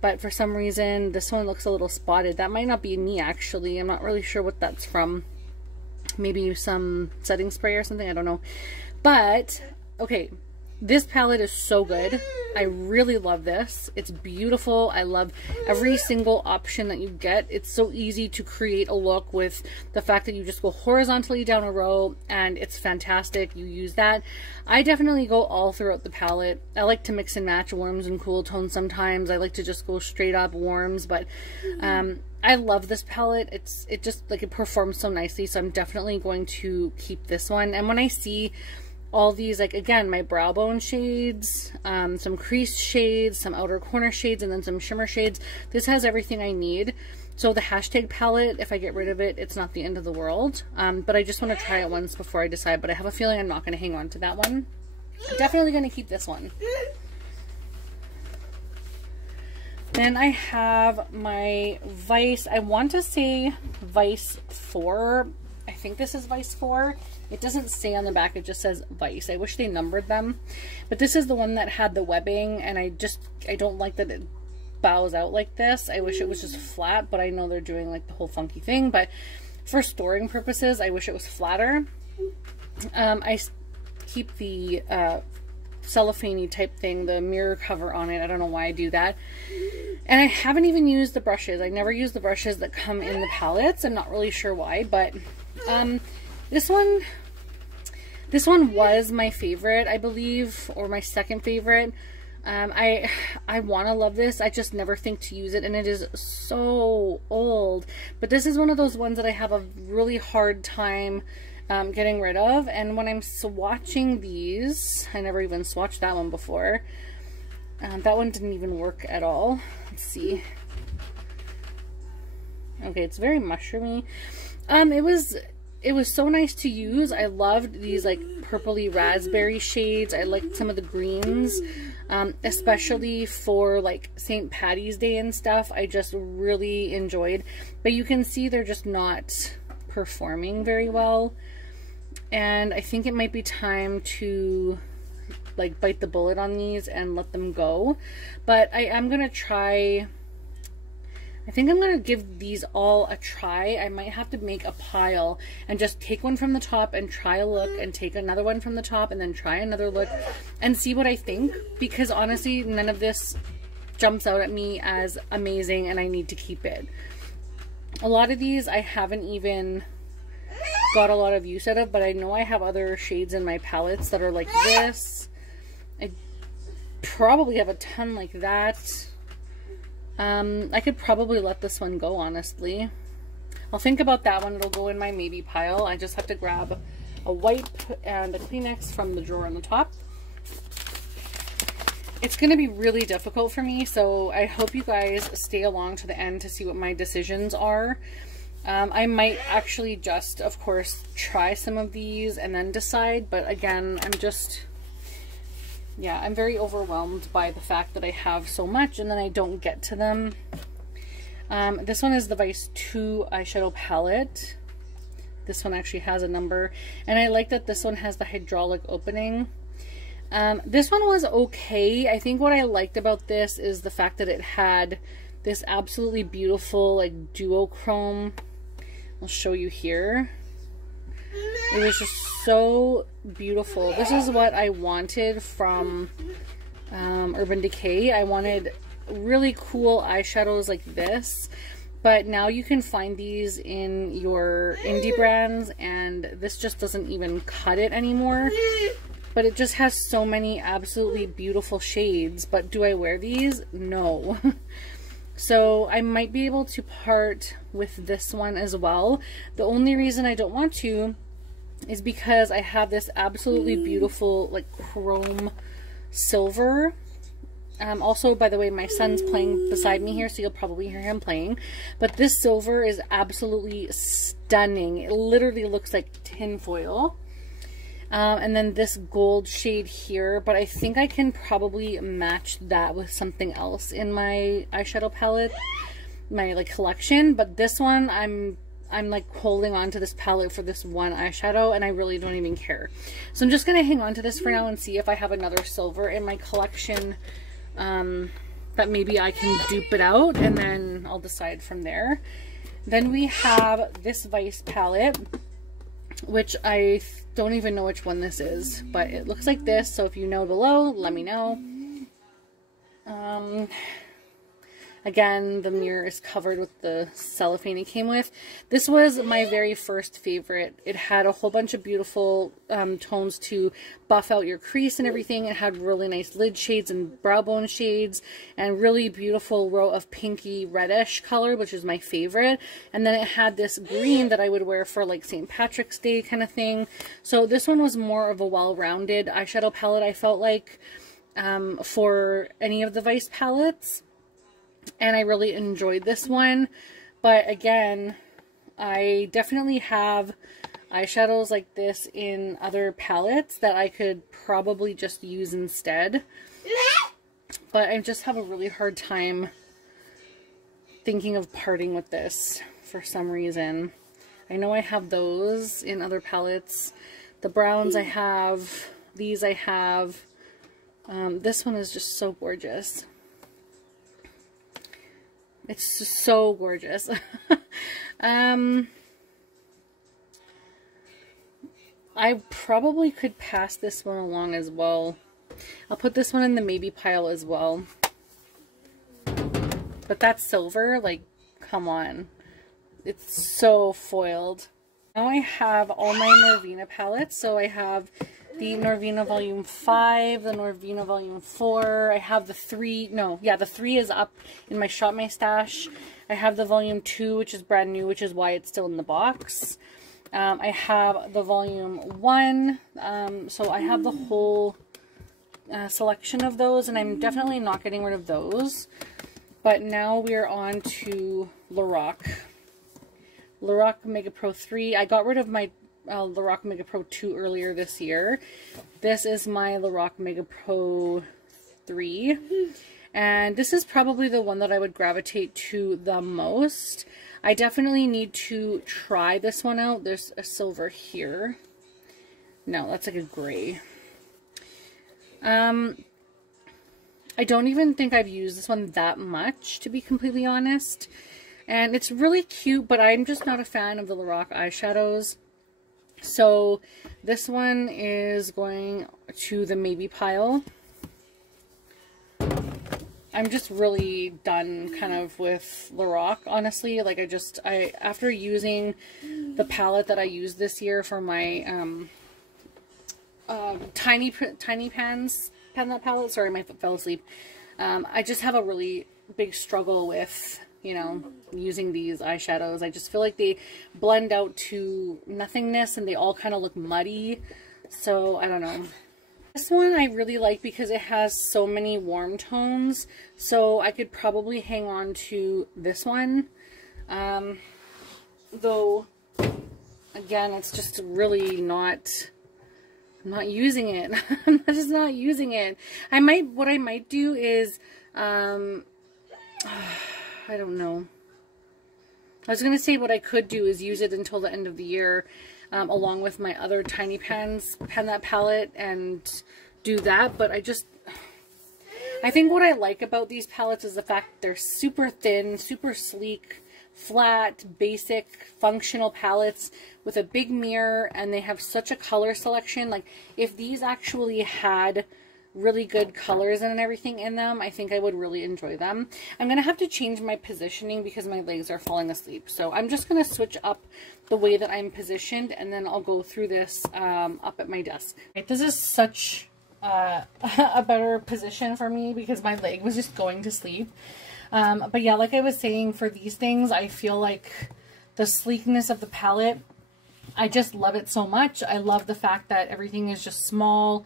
but for some reason this one looks a little spotted. That might not be me, actually. I'm not really sure what that's from. Maybe some setting spray or something, I don't know. But okay, this palette is so good. I really love this. It's beautiful. I love every single option that you get. It's so easy to create a look with the fact that you just go horizontally down a row, and it's fantastic. You use that. I definitely go all throughout the palette. I like to mix and match warms and cool tones sometimes. I like to just go straight up warms, but I love this palette. It just like it performs so nicely, so I'm definitely going to keep this one. And when I see all these, like again, my brow bone shades, some crease shades, some outer corner shades, and then some shimmer shades, this has everything I need. So the hashtag palette, if I get rid of it, it's not the end of the world. But I just want to try it once before I decide, but I have a feeling I'm not going to hang on to that one. I'm definitely going to keep this one. Then I have my Vice, I want to say Vice 4. I think this is Vice 4. It doesn't say on the back, it just says Vice. I wish they numbered them. But this is the one that had the webbing, and I don't like that it bows out like this. I wish it was just flat, but I know they're doing like the whole funky thing. But for storing purposes, I wish it was flatter. I keep the cellophane type thing, the mirror cover on it. I don't know why I do that. And I haven't even used the brushes. I never use the brushes that come in the palettes. I'm not really sure why, but this one was my favorite, I believe, or my second favorite. I want to love this. I just never think to use it, and it is so old. But this is one of those ones that I have a really hard time getting rid of. And when I'm swatching these, I never even swatched that one before. That one didn't even work at all. Let's see. Okay, it's very mushroomy. It was so nice to use. I loved these like purpley raspberry shades. I liked some of the greens, especially for like St. Patty's Day and stuff. I just really enjoyed. But you can see they're just not performing very well. And I think it might be time to like bite the bullet on these and let them go. But I am going to try, I think I'm going to give these all a try. I might have to make a pile and just take one from the top and try a look, and take another one from the top and then try another look and see what I think, because honestly none of this jumps out at me as amazing and I need to keep it. A lot of these I haven't even got a lot of use out of, but I know I have other shades in my palettes that are like this. I probably have a ton like that. I could probably let this one go, honestly. I'll think about that one. It'll go in my maybe pile. I just have to grab a wipe and a Kleenex from the drawer on the top. It's going to be really difficult for me, so I hope you guys stay along to the end to see what my decisions are. I might actually just, of course, try some of these and then decide, but again, I'm very overwhelmed by the fact that I have so much and then I don't get to them. This one is the Vice 2 eyeshadow palette. This one actually has a number, and I like that this one has the hydraulic opening. This one was okay. I think what I liked about this is the fact that it had this absolutely beautiful like duochrome. I'll show you here. It was just so beautiful. This is what I wanted from Urban Decay. I wanted really cool eyeshadows like this, but now you can find these in your indie brands, and this just doesn't even cut it anymore. But it just has so many absolutely beautiful shades. But do I wear these? No. So I might be able to part with this one as well. The only reason I don't want to is because I have this absolutely beautiful like chrome silver. Also, by the way, my son's playing beside me here, so you'll probably hear him playing. But this silver is absolutely stunning. It literally looks like tinfoil. And then this gold shade here, but I think I can probably match that with something else in my eyeshadow palette, my like collection. But this one, I'm like holding on to this palette for this one eyeshadow, and I really don't even care. So I'm just gonna hang on to this for now and see if I have another silver in my collection that maybe I can dupe it out, and then I'll decide from there. Then we have this Vice palette, which I don't even know which one this is, but it looks like this. So if you know below, let me know. Again, the mirror is covered with the cellophane it came with. This was my very first favorite. It had a whole bunch of beautiful tones to buff out your crease and everything. It had really nice lid shades and brow bone shades, and really beautiful row of pinky reddish color, which is my favorite. And then it had this green that I would wear for like St. Patrick's Day kind of thing. So this one was more of a well-rounded eyeshadow palette, I felt like, for any of the Vice palettes. And I really enjoyed this one. But again, I definitely have eyeshadows like this in other palettes that I could probably just use instead. But I just have a really hard time thinking of parting with this for some reason. I know I have those in other palettes. The browns I have. These I have. This one is just so gorgeous. It's just so gorgeous. I probably could pass this one along as well. I'll put this one in the maybe pile as well. But that's silver, like, come on. It's so foiled. Now I have all my Norvina palettes. So I have the Norvina Volume 5, the Norvina Volume 4. I have the 3, no, yeah, the 3 is up in my Shop My Stash. I have the Volume 2, which is brand new, which is why it's still in the box. I have the Volume 1, so I have the whole selection of those, and I'm definitely not getting rid of those. But now we're on to Lorac. Lorac Mega Pro 3. I got rid of my Lorac Mega Pro 2 earlier this year. This is my Lorac Mega Pro 3. And this is probably the one that I would gravitate to the most. I definitely need to try this one out. There's a silver here. No, that's like a gray. I don't even think I've used this one that much, to be completely honest. And it's really cute, but I'm just not a fan of the Lorac eyeshadows. So this one is going to the maybe pile. I'm just really done kind of with Lorac, honestly. Like after using the palette that I used this year for my tiny pan that palette. Sorry, my foot fell asleep. I just have a really big struggle with, you know, using these eyeshadows. I just feel like they blend out to nothingness and they all kind of look muddy. So I don't know. This one I really like because it has so many warm tones. So I could probably hang on to this one. Though, again, it's just really not... I'm not using it. I'm just not using it. What I might do is, I don't know. I was going to say what I could do is use it until the end of the year, along with my other tiny pan that palette, and do that. But I think what I like about these palettes is the fact they're super thin, super sleek, flat, basic, functional palettes with a big mirror, and they have such a color selection. Like, if these actually had really good colors and everything in them, I think I would really enjoy them. I'm going to have to change my positioning because my legs are falling asleep. So I'm just going to switch up the way that I'm positioned, and then I'll go through this up at my desk. This is such a better position for me because my leg was just going to sleep. But yeah, like I was saying, for these things, I feel like the sleekness of the palette, I just love it so much. I love the fact that everything is just small,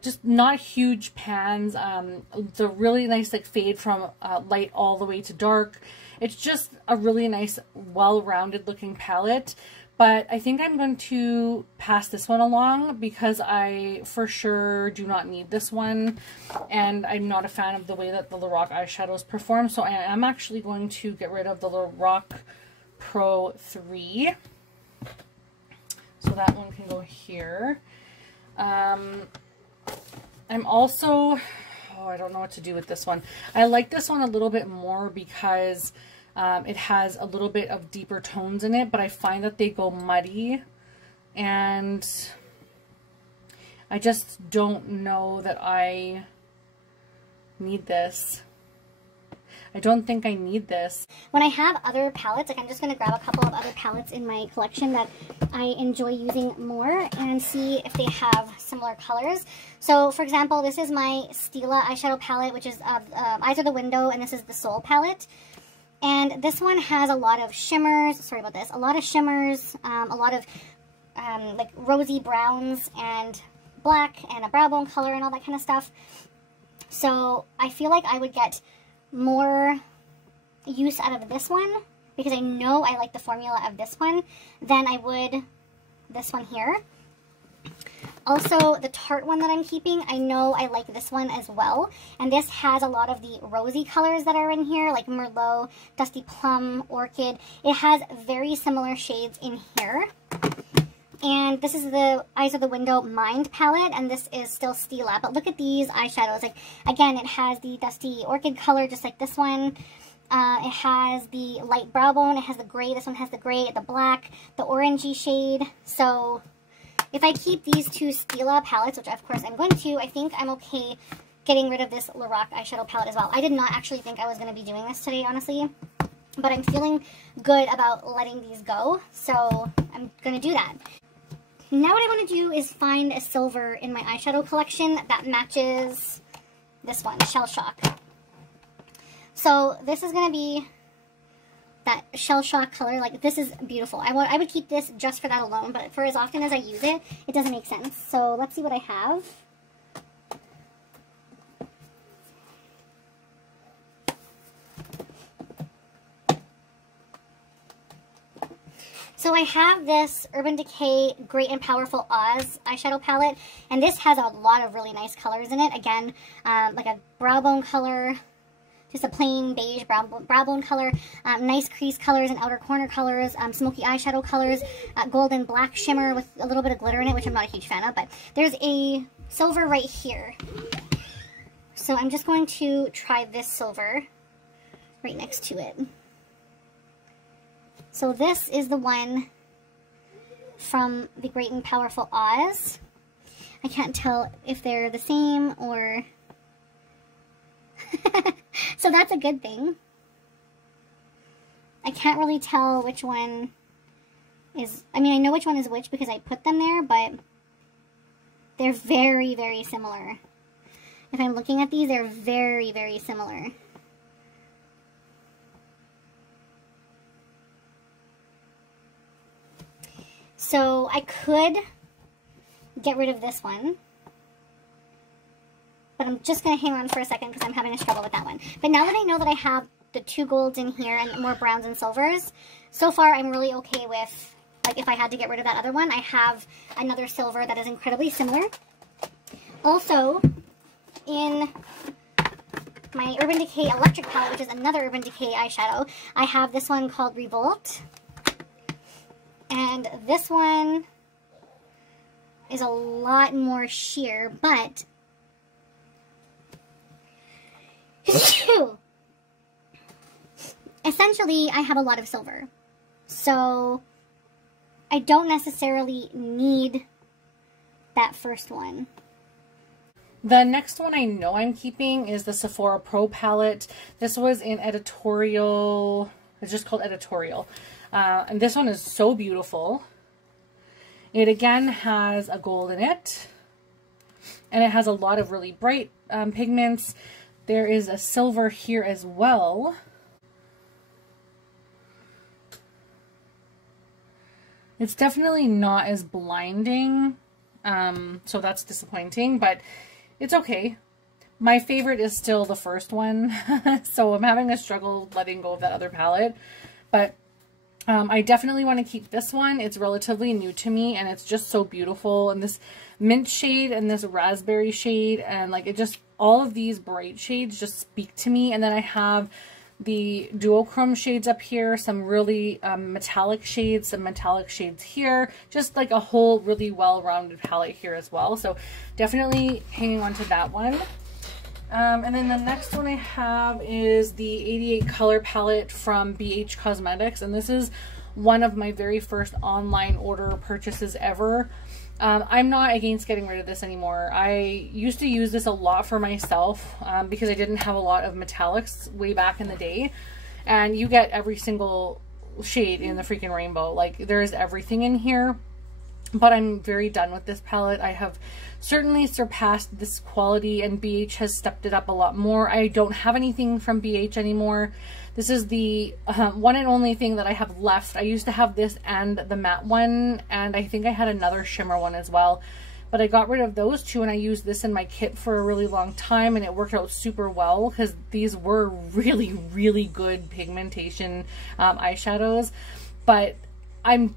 just not huge pans. The really nice like fade from light all the way to dark. It's just a really nice, well-rounded looking palette. But I think I'm going to pass this one along because I for sure do not need this one. And I'm not a fan of the way that the Lorac eyeshadows perform. So I am actually going to get rid of the Lorac Pro 3. So that one can go here. I'm also, I don't know what to do with this one. I like this one a little bit more because it has a little bit of deeper tones in it, but I find that they go muddy, and I just don't know that I need this. I don't think I need this. When I have other palettes, like I'm just going to grab a couple of other palettes in my collection that I enjoy using more and see if they have similar colors. So, for example, this is my Stila eyeshadow palette, which is Eyes Are the Window, and this is the Soul palette. And this one has a lot of shimmers, sorry about this, a lot of shimmers, a lot of like rosy browns and black and a brow bone color and all that kind of stuff. So I feel like I would get more use out of this one because I know I like the formula of this one than I would this one here. Also, the Tarte one that I'm keeping, I know I like this one as well. And this has a lot of the rosy colors that are in here, like Merlot, Dusty Plum, Orchid. It has very similar shades in here. And this is the Eyes of the Window Mind palette, and this is still Stila. But look at these eyeshadows. Like, again, it has the Dusty Orchid color, just like this one. It has the light brow bone. It has the gray. This one has the gray, the black, the orangey shade. So if I keep these two Stila palettes, which of course I'm going to, I think I'm okay getting rid of this Lorac eyeshadow palette as well. I did not actually think I was going to be doing this today, honestly. But I'm feeling good about letting these go, so I'm going to do that. Now what I want to do is find a silver in my eyeshadow collection that matches this one, Shell Shock. So this is going to be that Shell Shock color. Like, this is beautiful. I would keep this just for that alone, but for as often as I use it, it doesn't make sense. So let's see what I have. So I have this Urban Decay Great and Powerful Oz eyeshadow palette, and this has a lot of really nice colors in it. Again, like a brow bone color, just a plain beige brow bone color, nice crease colors and outer corner colors, smoky eyeshadow colors, golden black shimmer with a little bit of glitter in it, which I'm not a huge fan of, but there's a silver right here. So I'm just going to try this silver right next to it. So this is the one from the Great and Powerful Oz. I can't tell if they're the same or... So that's a good thing. I can't really tell which one is... I mean, I know which one is which because I put them there, but they're very, very similar. If I'm looking at these, they're very, very similar. So I could get rid of this one, but I'm just going to hang on for a second because I'm having a struggle with that one. But now that I know that I have the 2 golds in here and more browns and silvers, so far I'm really okay with, like, if I had to get rid of that other one, I have another silver that is incredibly similar. Also, in my Urban Decay Electric palette, which is another Urban Decay eyeshadow, I have this one called Revolt. And this one is a lot more sheer, but essentially I have a lot of silver. So I don't necessarily need that first one. The next one I know I'm keeping is the Sephora Pro palette. This was in Editorial. It's just called Editorial. And this one is so beautiful. It again has a gold in it. And it has a lot of really bright pigments. There is a silver here as well. It's definitely not as blinding. So that's disappointing, but it's okay. My favorite is still the first one. So I'm having a struggle letting go of that other palette. But I definitely want to keep this one. It's relatively new to me and it's just so beautiful. And this mint shade and this raspberry shade and like it just, all of these bright shades just speak to me. And then I have the duochrome shades up here, some really metallic shades, some metallic shades here, just like a whole really well-rounded palette here as well. So definitely hanging on to that one. And then the next one I have is the 88 color palette from BH Cosmetics. And this is one of my very first online order purchases ever. I'm not against getting rid of this anymore. I used to use this a lot for myself because I didn't have a lot of metallics way back in the day. And you get every single shade in the freaking rainbow. Like there is everything in here. But I'm very done with this palette. I have certainly surpassed this quality and BH has stepped it up a lot more. I don't have anything from BH anymore. This is the one and only thing that I have left. I used to have this and the matte one, and I think I had another shimmer one as well. But I got rid of those two and I used this in my kit for a really long time and it worked out super well because these were really, really good pigmentation eyeshadows. But I'm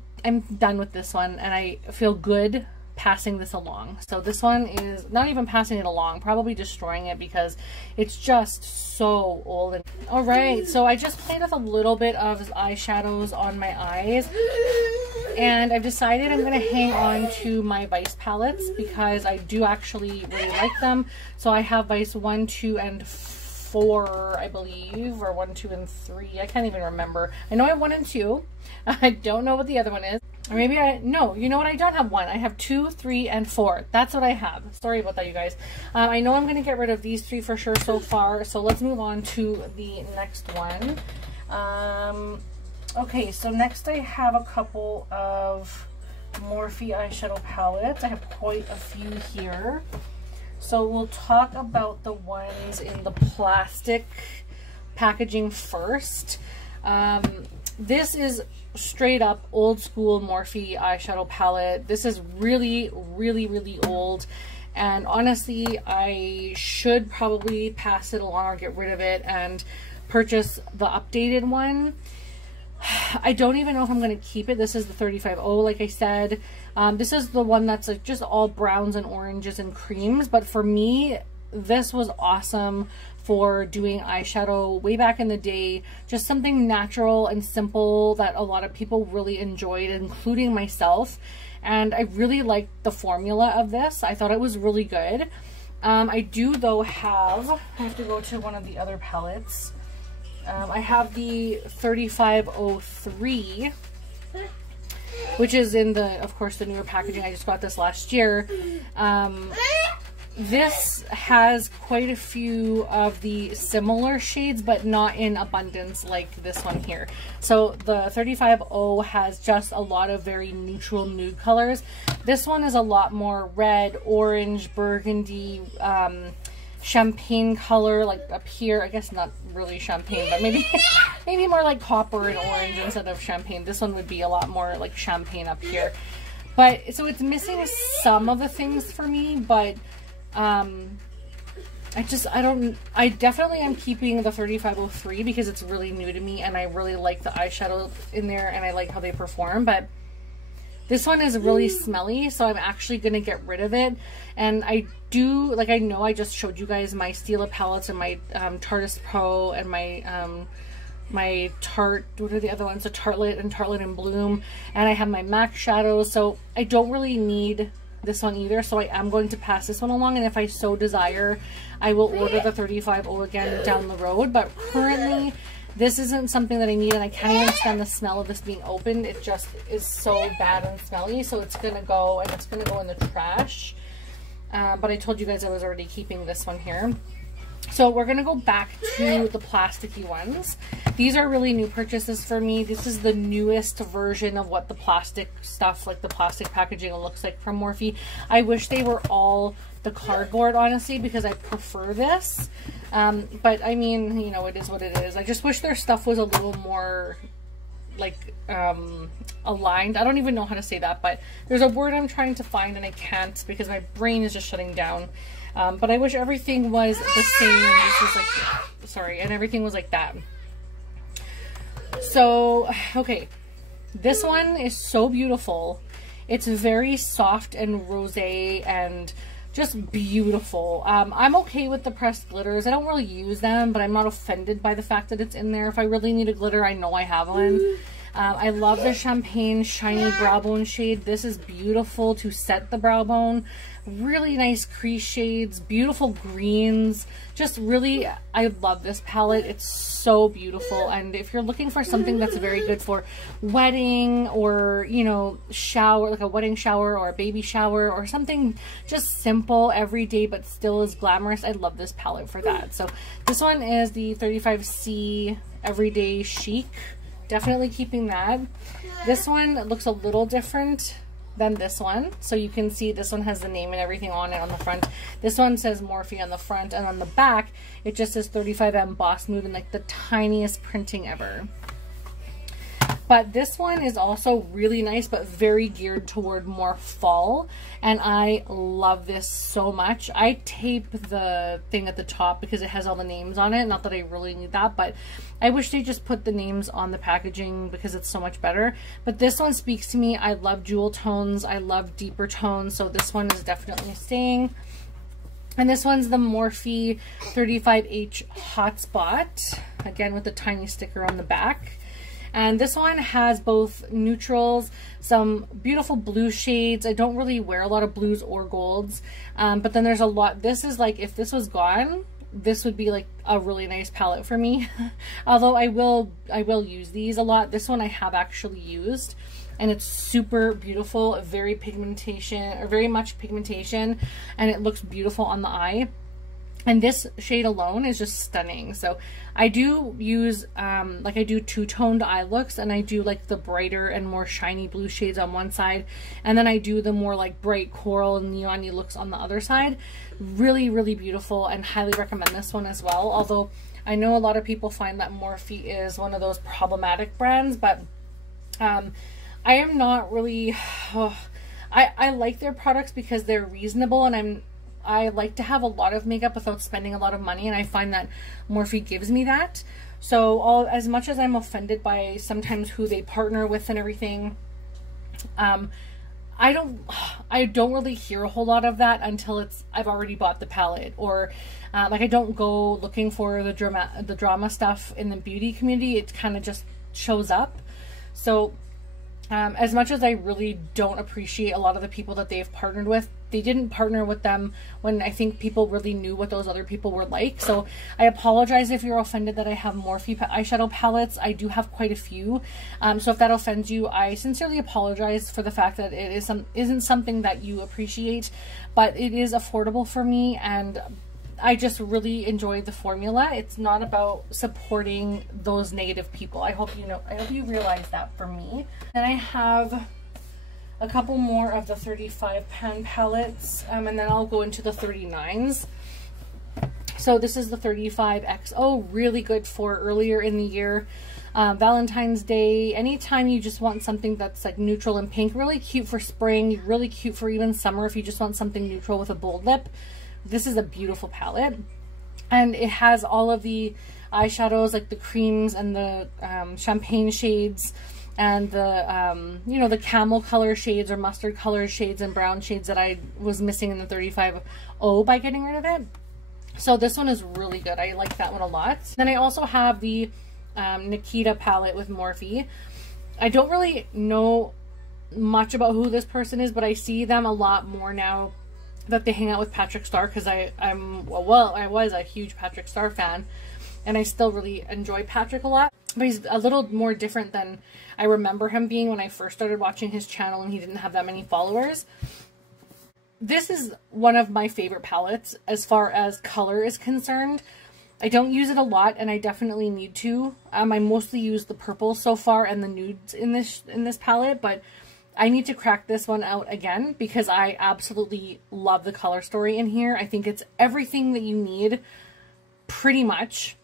done with this one and I feel good passing this along. So this one is not even passing it along, probably destroying it because it's just so old. All right, so I just played with a little bit of eyeshadows on my eyes and I've decided I'm going to hang on to my Vice palettes because I do actually really like them. So I have Vice 1, 2, and 4, I believe, or 1, 2, and 3. I can't even remember. I know I have 1 and 2. I don't know what the other one is. Or maybe no, you know what? I don't have 1. I have 2, 3, and 4. That's what I have. Sorry about that, you guys. I know I'm going to get rid of these 3 for sure so far. So let's move on to the next one. Okay, so next I have a couple of Morphe eyeshadow palettes. I have quite a few here. So we'll talk about the ones in the plastic packaging first. This is straight up old school Morphe eyeshadow palette. This is really, really, really old. And honestly, I should probably pass it along or get rid of it and purchase the updated one. I don't even know if I'm going to keep it. This is the 35 like I said. This is the one that's like just all browns and oranges and creams. But for me, this was awesome for doing eyeshadow way back in the day. Just something natural and simple that a lot of people really enjoyed, including myself. And I really liked the formula of this. I thought it was really good. I do though have, I have to go to one of the other palettes. I have the 3503, which is in the, of course, the newer packaging. I just got this last year. This has quite a few of the similar shades, but not in abundance like this one here. So the 35O has just a lot of very neutral nude colors. This one is a lot more red, orange, burgundy, champagne color, like up here. I guess not really champagne, but maybe maybe more like copper and orange instead of champagne. This one would be a lot more like champagne up here. But so it's missing some of the things for me, but I definitely am keeping the 3503 because it's really new to me and I really like the eyeshadow in there and I like how they perform. But this one is really smelly, so I'm actually going to get rid of it. And I do, like, I know I just showed you guys my Stila palettes and my Tartist Pro and my my Tarte, what are the other ones? The Tartlet and Tartlet in Bloom. And I have my MAC shadows, so I don't really need this one either, so I am going to pass this one along, and if I so desire I will order the 35O again down the road. But currently this isn't something that I need, and I can't even stand the smell of this being opened. It just is so bad and smelly, so it's gonna go, and it's gonna go in the trash. But I told you guys I was already keeping this one here. So we're going to go back to the plasticky ones. These are really new purchases for me. This is the newest version of what the plastic stuff, like the plastic packaging, looks like from Morphe. I wish they were all the cardboard, honestly, because I prefer this. But I mean, you know, it is what it is. I just wish their stuff was a little more like aligned. I don't even know how to say that, but there's a word I'm trying to find and I can't because my brain is just shutting down. But I wish everything was the same. This is like, sorry, and everything was like that. So, okay, this one is so beautiful. It's very soft and rosé and just beautiful. I'm okay with the pressed glitters. I don't really use them, but I'm not offended by the fact that it's in there. If I really need a glitter, I know I have one. I love the Champagne Shiny Brow Bone shade. This is beautiful to set the brow bone. Really nice crease shades, beautiful greens. Just really, I love this palette. It's so beautiful. And if you're looking for something that's very good for wedding or, you know, shower, like a wedding shower or a baby shower or something just simple, everyday, but still is glamorous, I love this palette for that. So this one is the 35C Everyday Chic. Definitely keeping that. This one looks a little different than this one, so you can see this one has the name and everything on it on the front. This one says Morphe on the front, and on the back it just says 35M Boss Move in like the tiniest printing ever. But this one is also really nice, but very geared toward more fall. And I love this so much. I tape the thing at the top because it has all the names on it. Not that I really need that, but I wish they just put the names on the packaging because it's so much better. But this one speaks to me. I love jewel tones. I love deeper tones. So this one is definitely staying. And this one's the Morphe 35H Hotspot. Again, with the tiny sticker on the back. And this one has both neutrals, some beautiful blue shades. I don't really wear a lot of blues or golds, but then there's a lot. This is like, if this was gone, this would be like a really nice palette for me. Although I will use these a lot. This one I have actually used, and it's super beautiful, very pigmentation, or very much pigmentation, and it looks beautiful on the eye. And this shade alone is just stunning. So I do use, like I do two-toned eye looks, and I do like the brighter and more shiny blue shades on one side. And then I do the more like bright coral and neon-y looks on the other side. Really, really beautiful, and highly recommend this one as well. Although I know a lot of people find that Morphe is one of those problematic brands, but I am not really, I like their products because they're reasonable, and I like to have a lot of makeup without spending a lot of money, and I find that Morphe gives me that. So as much as I'm offended by sometimes who they partner with and everything, I I don't really hear a whole lot of that until I've already bought the palette, or like I don't go looking for the drama stuff in the beauty community. It kind of just shows up. So as much as I really don't appreciate a lot of the people that they've partnered with, they didn't partner with them when I think people really knew what those other people were like. So I apologize if you're offended that I have Morphe eyeshadow palettes. I do have quite a few. So if that offends you, I sincerely apologize for the fact that it isn't something that you appreciate, but it is affordable for me, and I just really enjoy the formula. It's not about supporting those negative people. I hope you realize that for me. Then I have a couple more of the 35 pan palettes, and then I'll go into the 39s. So this is the 35XO, really good for earlier in the year. Valentine's Day, anytime you just want something that's like neutral and pink, really cute for spring, really cute for even summer if you just want something neutral with a bold lip. This is a beautiful palette, and it has all of the eyeshadows, like the creams and the champagne shades, and the the camel color shades or mustard color shades and brown shades that I was missing in the 35O by getting rid of it. So this one is really good. I like that one a lot. Then I also have the Nikita palette with Morphe. I don't really know much about who this person is, but I see them a lot more now that they hang out with Patrick Star, because I was a huge Patrick Star fan, and I still really enjoy Patrick a lot. But he's a little more different than I remember him being when I first started watching his channel and he didn't have that many followers. This is one of my favorite palettes as far as color is concerned. I don't use it a lot, and I definitely need to. I mostly use the purple so far and the nudes in this palette, but I need to crack this one out again because I absolutely love the color story in here. I think it's everything that you need, pretty much,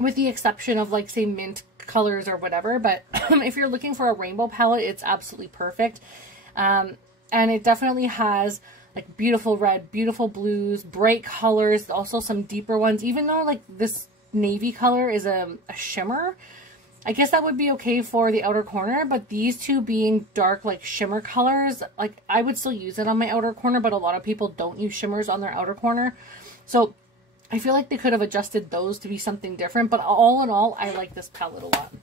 with the exception of, like, say, mint colors or whatever. But if you're looking for a rainbow palette, it's absolutely perfect. And it definitely has, like, beautiful red, beautiful blues, bright colors, also some deeper ones. Even though, like, this navy color is a shimmer, I guess that would be okay for the outer corner, but these two being dark, like, shimmer colors, like, I would still use it on my outer corner, but a lot of people don't use shimmers on their outer corner. So I feel like they could have adjusted those to be something different, but all in all, I like this palette a lot.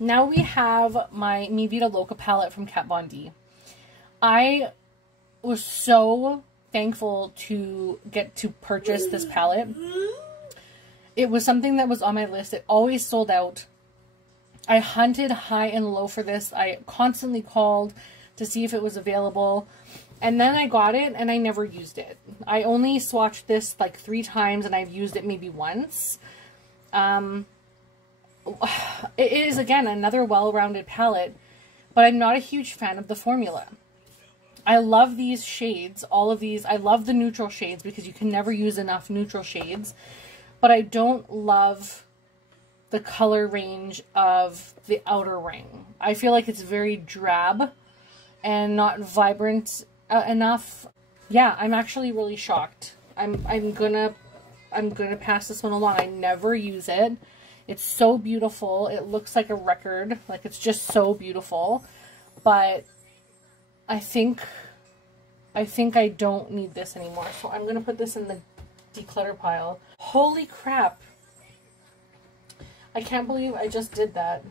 Now we have my Mi Vida Loca palette from Kat Von D. I was so thankful to get to purchase this palette. It was something that was on my list. It always sold out. I hunted high and low for this. I constantly called to see if it was available. And then I got it and I never used it. I only swatched this like 3 times and I've used it maybe once. It is, again, another well-rounded palette, but I'm not a huge fan of the formula. I love these shades, all of these. I love the neutral shades because you can never use enough neutral shades, but I don't love the color range of the outer ring. I feel like it's very drab and not vibrant enough. Yeah, I'm actually really shocked. I'm gonna pass this one along. I never use it. It's so beautiful. It looks like a record. Like, it's just so beautiful. But I think I don't need this anymore. So I'm gonna put this in the declutter pile. Holy crap. I can't believe I just did that.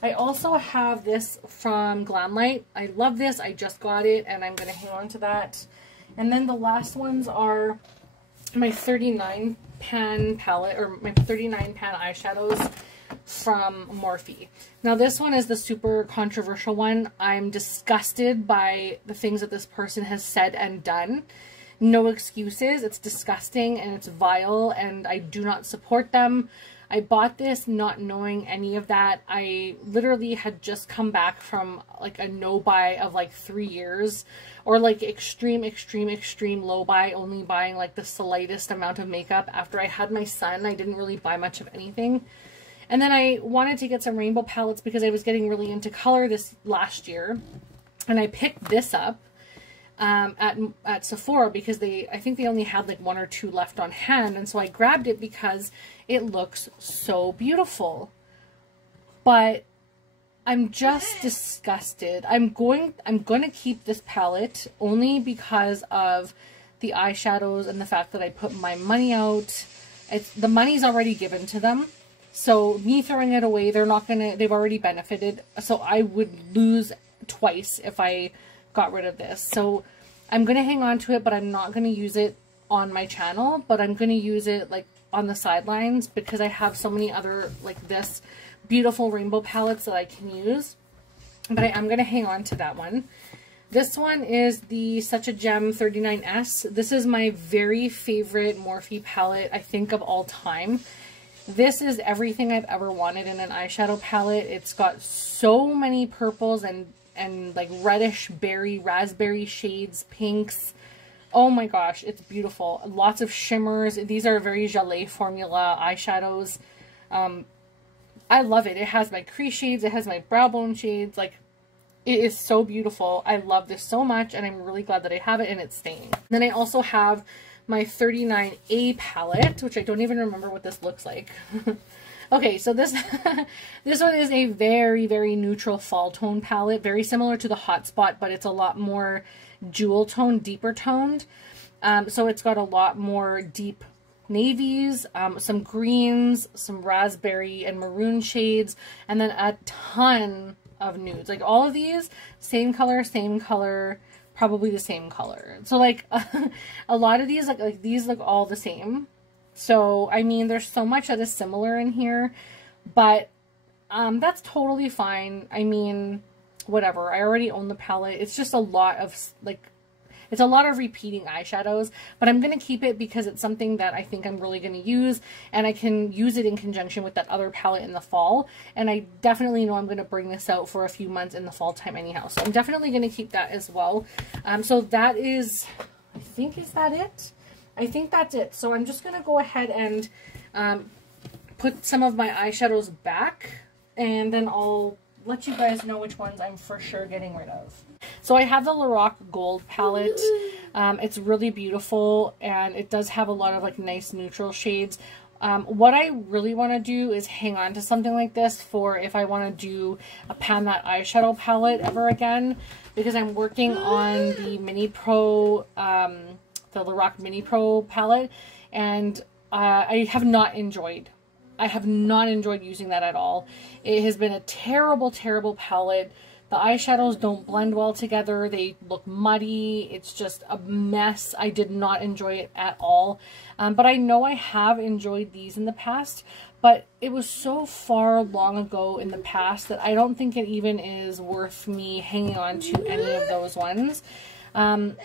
I also have this from Glamlight. I love this. I just got it and I'm going to hang on to that. And then the last ones are my 39 pan palette, or my 39 pan eyeshadows from Morphe. Now this one is the super controversial one. I'm disgusted by the things that this person has said and done. No excuses. It's disgusting and it's vile and I do not support them. I bought this not knowing any of that. I literally had just come back from like a no buy of like 3 years, or like extreme low buy, only buying like the slightest amount of makeup. After I had my son, I didn't really buy much of anything. And then I wanted to get some rainbow palettes because I was getting really into color this last year. And I picked this up at Sephora because I think they only had like 1 or 2 left on hand, and so I grabbed it because it looks so beautiful. But I'm just disgusted. I'm going to keep this palette only because of the eyeshadows and the fact that I put my money out. The money's already given to them. So me throwing it away, they've already benefited. So I would lose twice if I got rid of this. So I'm going to hang on to it, but I'm not going to use it on my channel, but I'm going to use it like on the sidelines because I have so many other like this beautiful rainbow palettes that I can use. But I am going to hang on to that one. This one is the Such a Gem 39S. This is my very favorite Morphe palette, I think, of all time. This is everything I've ever wanted in an eyeshadow palette. It's got so many purples and like reddish berry, raspberry shades, pinks. Oh my gosh, it's beautiful. Lots of shimmers. These are very Gelée formula eyeshadows. I love it. It has my crease shades. It has my brow bone shades. Like, it is so beautiful. I love this so much, and I'm really glad that I have it, and it's staying. Then I also have my 39A palette, which I don't even remember what this looks like. Okay, so this this one is a very, very neutral fall tone palette, very similar to the Hotspot, but it's a lot more jewel tone, deeper toned. So it's got a lot more deep navies, some greens, some raspberry and maroon shades, and then a ton of nudes. Like all of these, same color, probably the same color. So like a lot of these, like these look all the same. So, I mean, there's so much that is similar in here, but that's totally fine. I mean, whatever. I already own the palette. It's just a lot of, like, it's a lot of repeating eyeshadows, but I'm going to keep it because it's something that I think I'm really going to use, and I can use it in conjunction with that other palette in the fall, and I definitely know I'm going to bring this out for a few months in the fall time anyhow, so I'm definitely going to keep that as well. So that is, I think, is that it? I think that's it. So I'm just going to go ahead and put some of my eyeshadows back, and then I'll let you guys know which ones I'm for sure getting rid of. So I have the Lorac Gold palette. It's really beautiful, and it does have a lot of like nice neutral shades. What I really want to do is hang on to something like this for if I want to do a Pan That eyeshadow palette ever again, because I'm working on the Mini Pro, the Lorac Mini Pro palette, and I have not enjoyed using that at all. It has been a terrible, terrible palette. The eyeshadows don't blend well together. They look muddy. It's just a mess. I did not enjoy it at all. But I know I have enjoyed these in the past, but it was so far long ago in the past that I don't think it even is worth me hanging on to any of those ones. And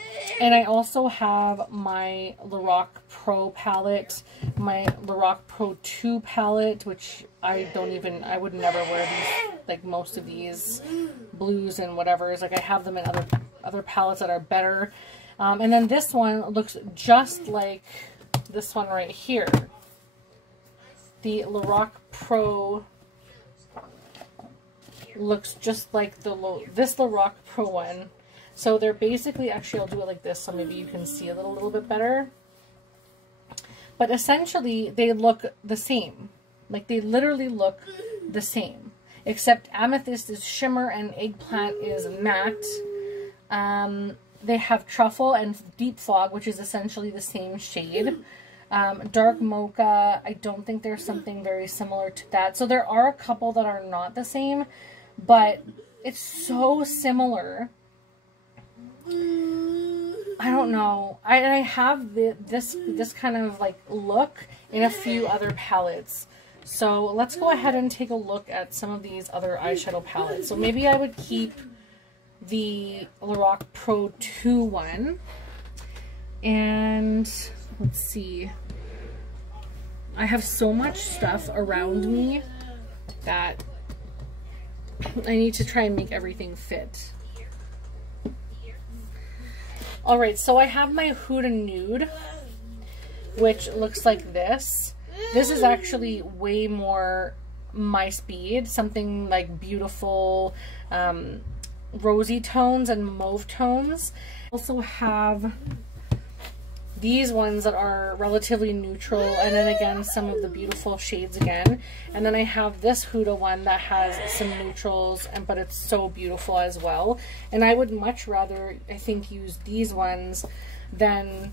I also have my Lorac Pro palette, my Lorac Pro 2 palette, which I would never wear these, like most of these blues and whatever. Like I have them in other palettes that are better. And then this one looks just like this one right here. The Lorac Pro looks just like this Lorac Pro one. So they're basically, actually I'll do it like this so maybe you can see it a little bit better. But essentially they look the same. Like they literally look the same. Except Amethyst is shimmer and Eggplant is matte. They have Truffle and Deep Fog, which is essentially the same shade. Dark Mocha, I don't think there's something very similar to that. So there are a couple that are not the same, but it's so similar. I don't know. I have this kind of like look in a few other palettes. So let's go ahead and take a look at some of these other eyeshadow palettes. So maybe I would keep the Lorac Pro 2 one. And let's see. I have so much stuff around me that I need to try and make everything fit. Alright, so I have my Huda Nude, which looks like this. This is actually way more my speed, something like beautiful rosy tones and mauve tones. I also have these ones that are relatively neutral, and then again some of the beautiful shades again. And then I have this Huda one that has some neutrals, but it's so beautiful as well. And I would much rather, I think, use these ones than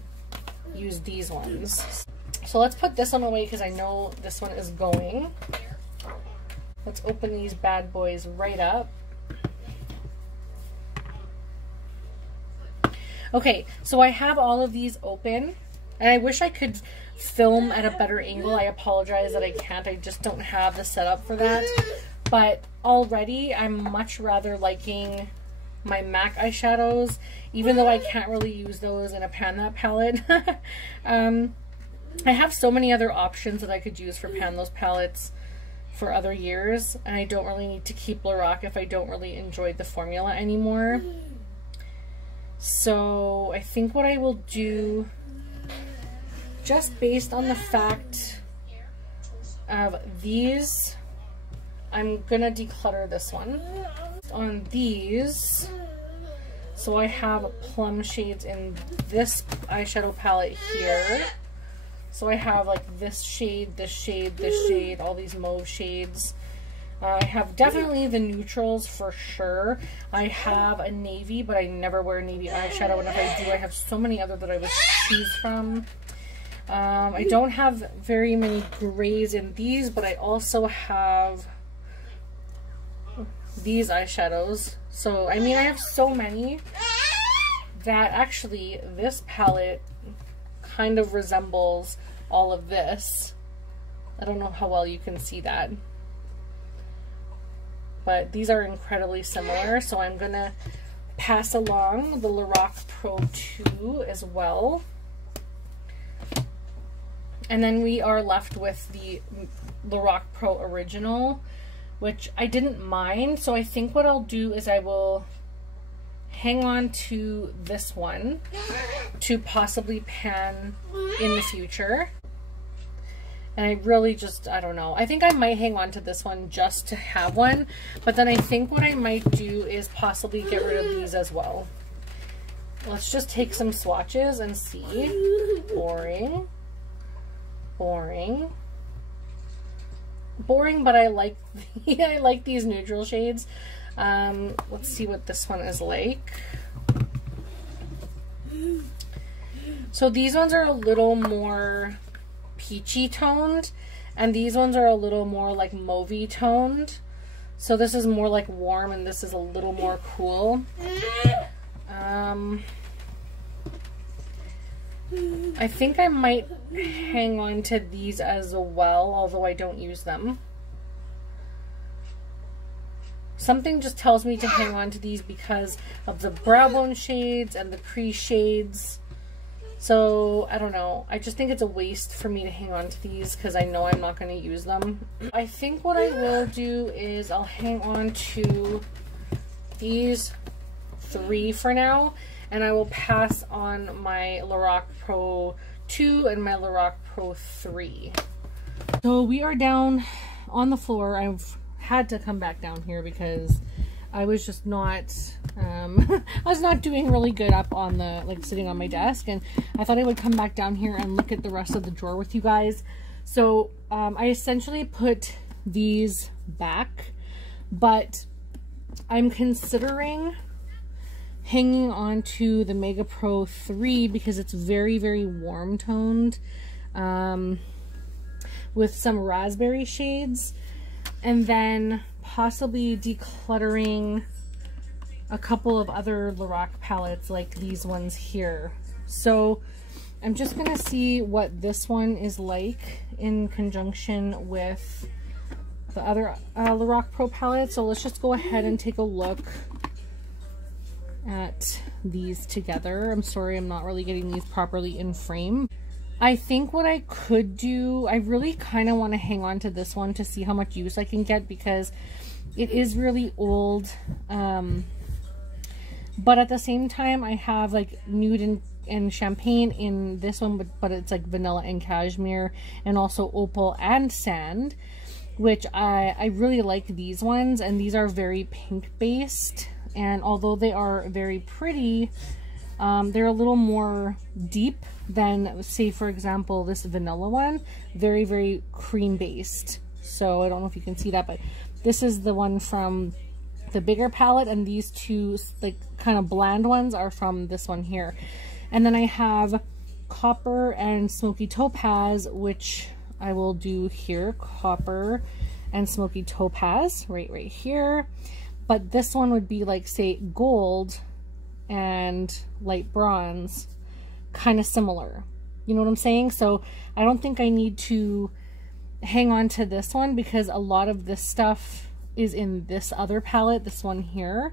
use these ones. So let's put this one away because I know this one is going. Let's open these bad boys right up. Okay, so I have all of these open, and I wish I could film at a better angle. I apologize that I can't. I just don't have the setup for that. But already, I'm much rather liking my MAC eyeshadows, even though I can't really use those in a Pan That palette. I have so many other options that I could use for Pan Those palettes for other years, and I don't really need to keep Lorac if I don't really enjoy the formula anymore. So I think what I will do, just based on the fact of these, I'm gonna declutter this one. On these, so I have plum shades in this eyeshadow palette here. So I have like this shade, this shade, this shade, all these mauve shades. I have definitely the neutrals for sure. I have a navy, but I never wear navy eyeshadow, and if I do, I have so many other that I would choose from. I don't have very many grays in these, but I also have these eyeshadows. So, I mean, I have so many that actually this palette kind of resembles all of this. I don't know how well you can see that, but these are incredibly similar, so I'm gonna pass along the Lorac Pro 2 as well. And then we are left with the Lorac Pro Original, which I didn't mind, so I think what I'll do is I will hang on to this one to possibly pan in the future. And I really just, I don't know. I think I might hang on to this one just to have one. But then I think what I might do is possibly get rid of these as well. Let's just take some swatches and see. Boring. Boring. Boring, but I like I like these neutral shades. Let's see what this one is like. So these ones are a little more peachy toned, and these ones are a little more like mauvey toned. So this is more like warm, and this is a little more cool. I think I might hang on to these as well, although I don't use them. Something just tells me to hang on to these because of the brow bone shades and the crease shades. So, I don't know. I just think it's a waste for me to hang on to these because I know I'm not going to use them. I think what I will do is I'll hang on to these 3 for now, and I will pass on my Lorac Pro 2 and my Lorac Pro 3. So we are down on the floor. I've had to come back down here because I was just not I was not doing really good up on the, like, sitting on my desk, and I thought I would come back down here and look at the rest of the drawer with you guys. So I essentially put these back, but I'm considering hanging on to the Mega Pro 3 because it's very, very warm toned with some raspberry shades, and then possibly decluttering a couple of other Lorac palettes like these ones here. So I'm just gonna see what this one is like in conjunction with the other Lorac Pro palette. So let's just go ahead and take a look at these together. I'm sorry, I'm not really getting these properly in frame. I think what I could do, I really kind of want to hang on to this one to see how much use I can get because it is really old. But at the same time, I have like nude and champagne in this one, but it's like vanilla and cashmere, and also opal and sand, which I really like these ones, and these are very pink based. And although they are very pretty, They're a little more deep than, say, for example, this vanilla one. Very, very cream based. So I don't know if you can see that, but this is the one from the bigger palette, and these two like kind of bland ones are from this one here. And then I have Copper and Smoky Topaz, which I will do here. Copper and Smoky Topaz right here. But this one would be like, say, gold and light bronze, kind of similar. You know what I'm saying? So I don't think I need to hang on to this one because a lot of this stuff is in this other palette, this one here.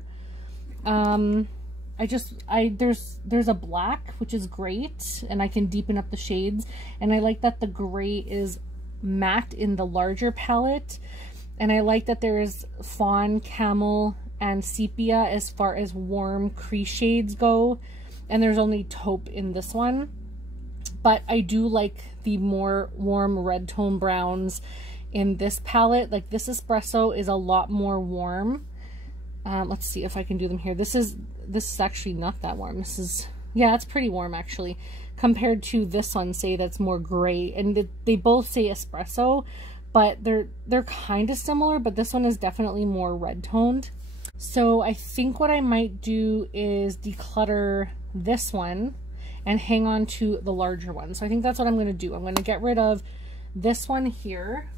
There's a black, which is great, and I can deepen up the shades, and I like that the gray is matte in the larger palette, and I like that there is fawn, camel, and sepia as far as warm crease shades go, and there's only taupe in this one. But I do like the more warm red tone browns in this palette. Like this espresso is a lot more warm. Let's see if I can do them here. This is actually not that warm. This is, yeah, it's pretty warm actually, compared to this one, say, that's more gray. And they both say espresso, but they're kind of similar, but this one is definitely more red toned. So I think what I might do is declutter this one and hang on to the larger one. So I think that's what I'm going to do. I'm going to get rid of this one here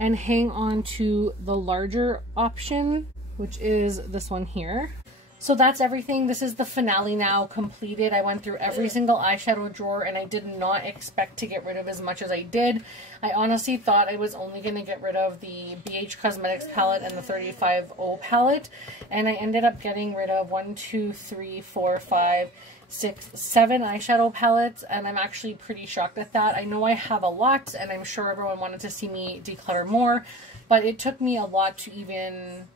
and hang on to the larger option, which is this one here. So that's everything. This is the finale now, completed. I went through every single eyeshadow drawer and I did not expect to get rid of as much as I did. I honestly thought I was only going to get rid of the BH Cosmetics palette and the 35O palette, and I ended up getting rid of 1, 2, 3, 4, 5, 6, 7 eyeshadow palettes, and I'm actually pretty shocked at that. I know I have a lot, and I'm sure everyone wanted to see me declutter more, but it took me a lot to even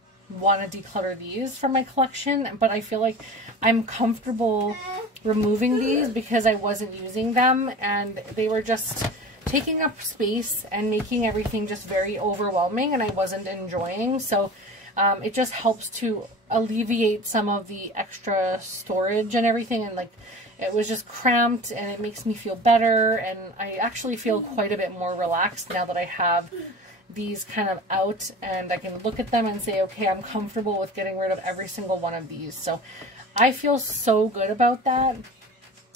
want to declutter these from my collection. But I feel like I'm comfortable removing these because I wasn't using them, and they were just taking up space and making everything just very overwhelming, and I wasn't enjoying. So it just helps to alleviate some of the extra storage and everything, and like it was just cramped, and it makes me feel better, and I actually feel quite a bit more relaxed now that I have these kind of out, and I can look at them and say, okay, I'm comfortable with getting rid of every single one of these. So I feel so good about that.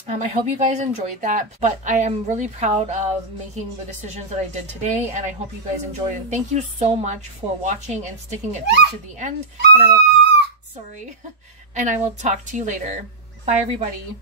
I hope you guys enjoyed that, but I am really proud of making the decisions that I did today, and I hope you guys enjoyed, and thank you so much for watching and sticking it through to the end, and I will, sorry, and I will talk to you later. Bye everybody.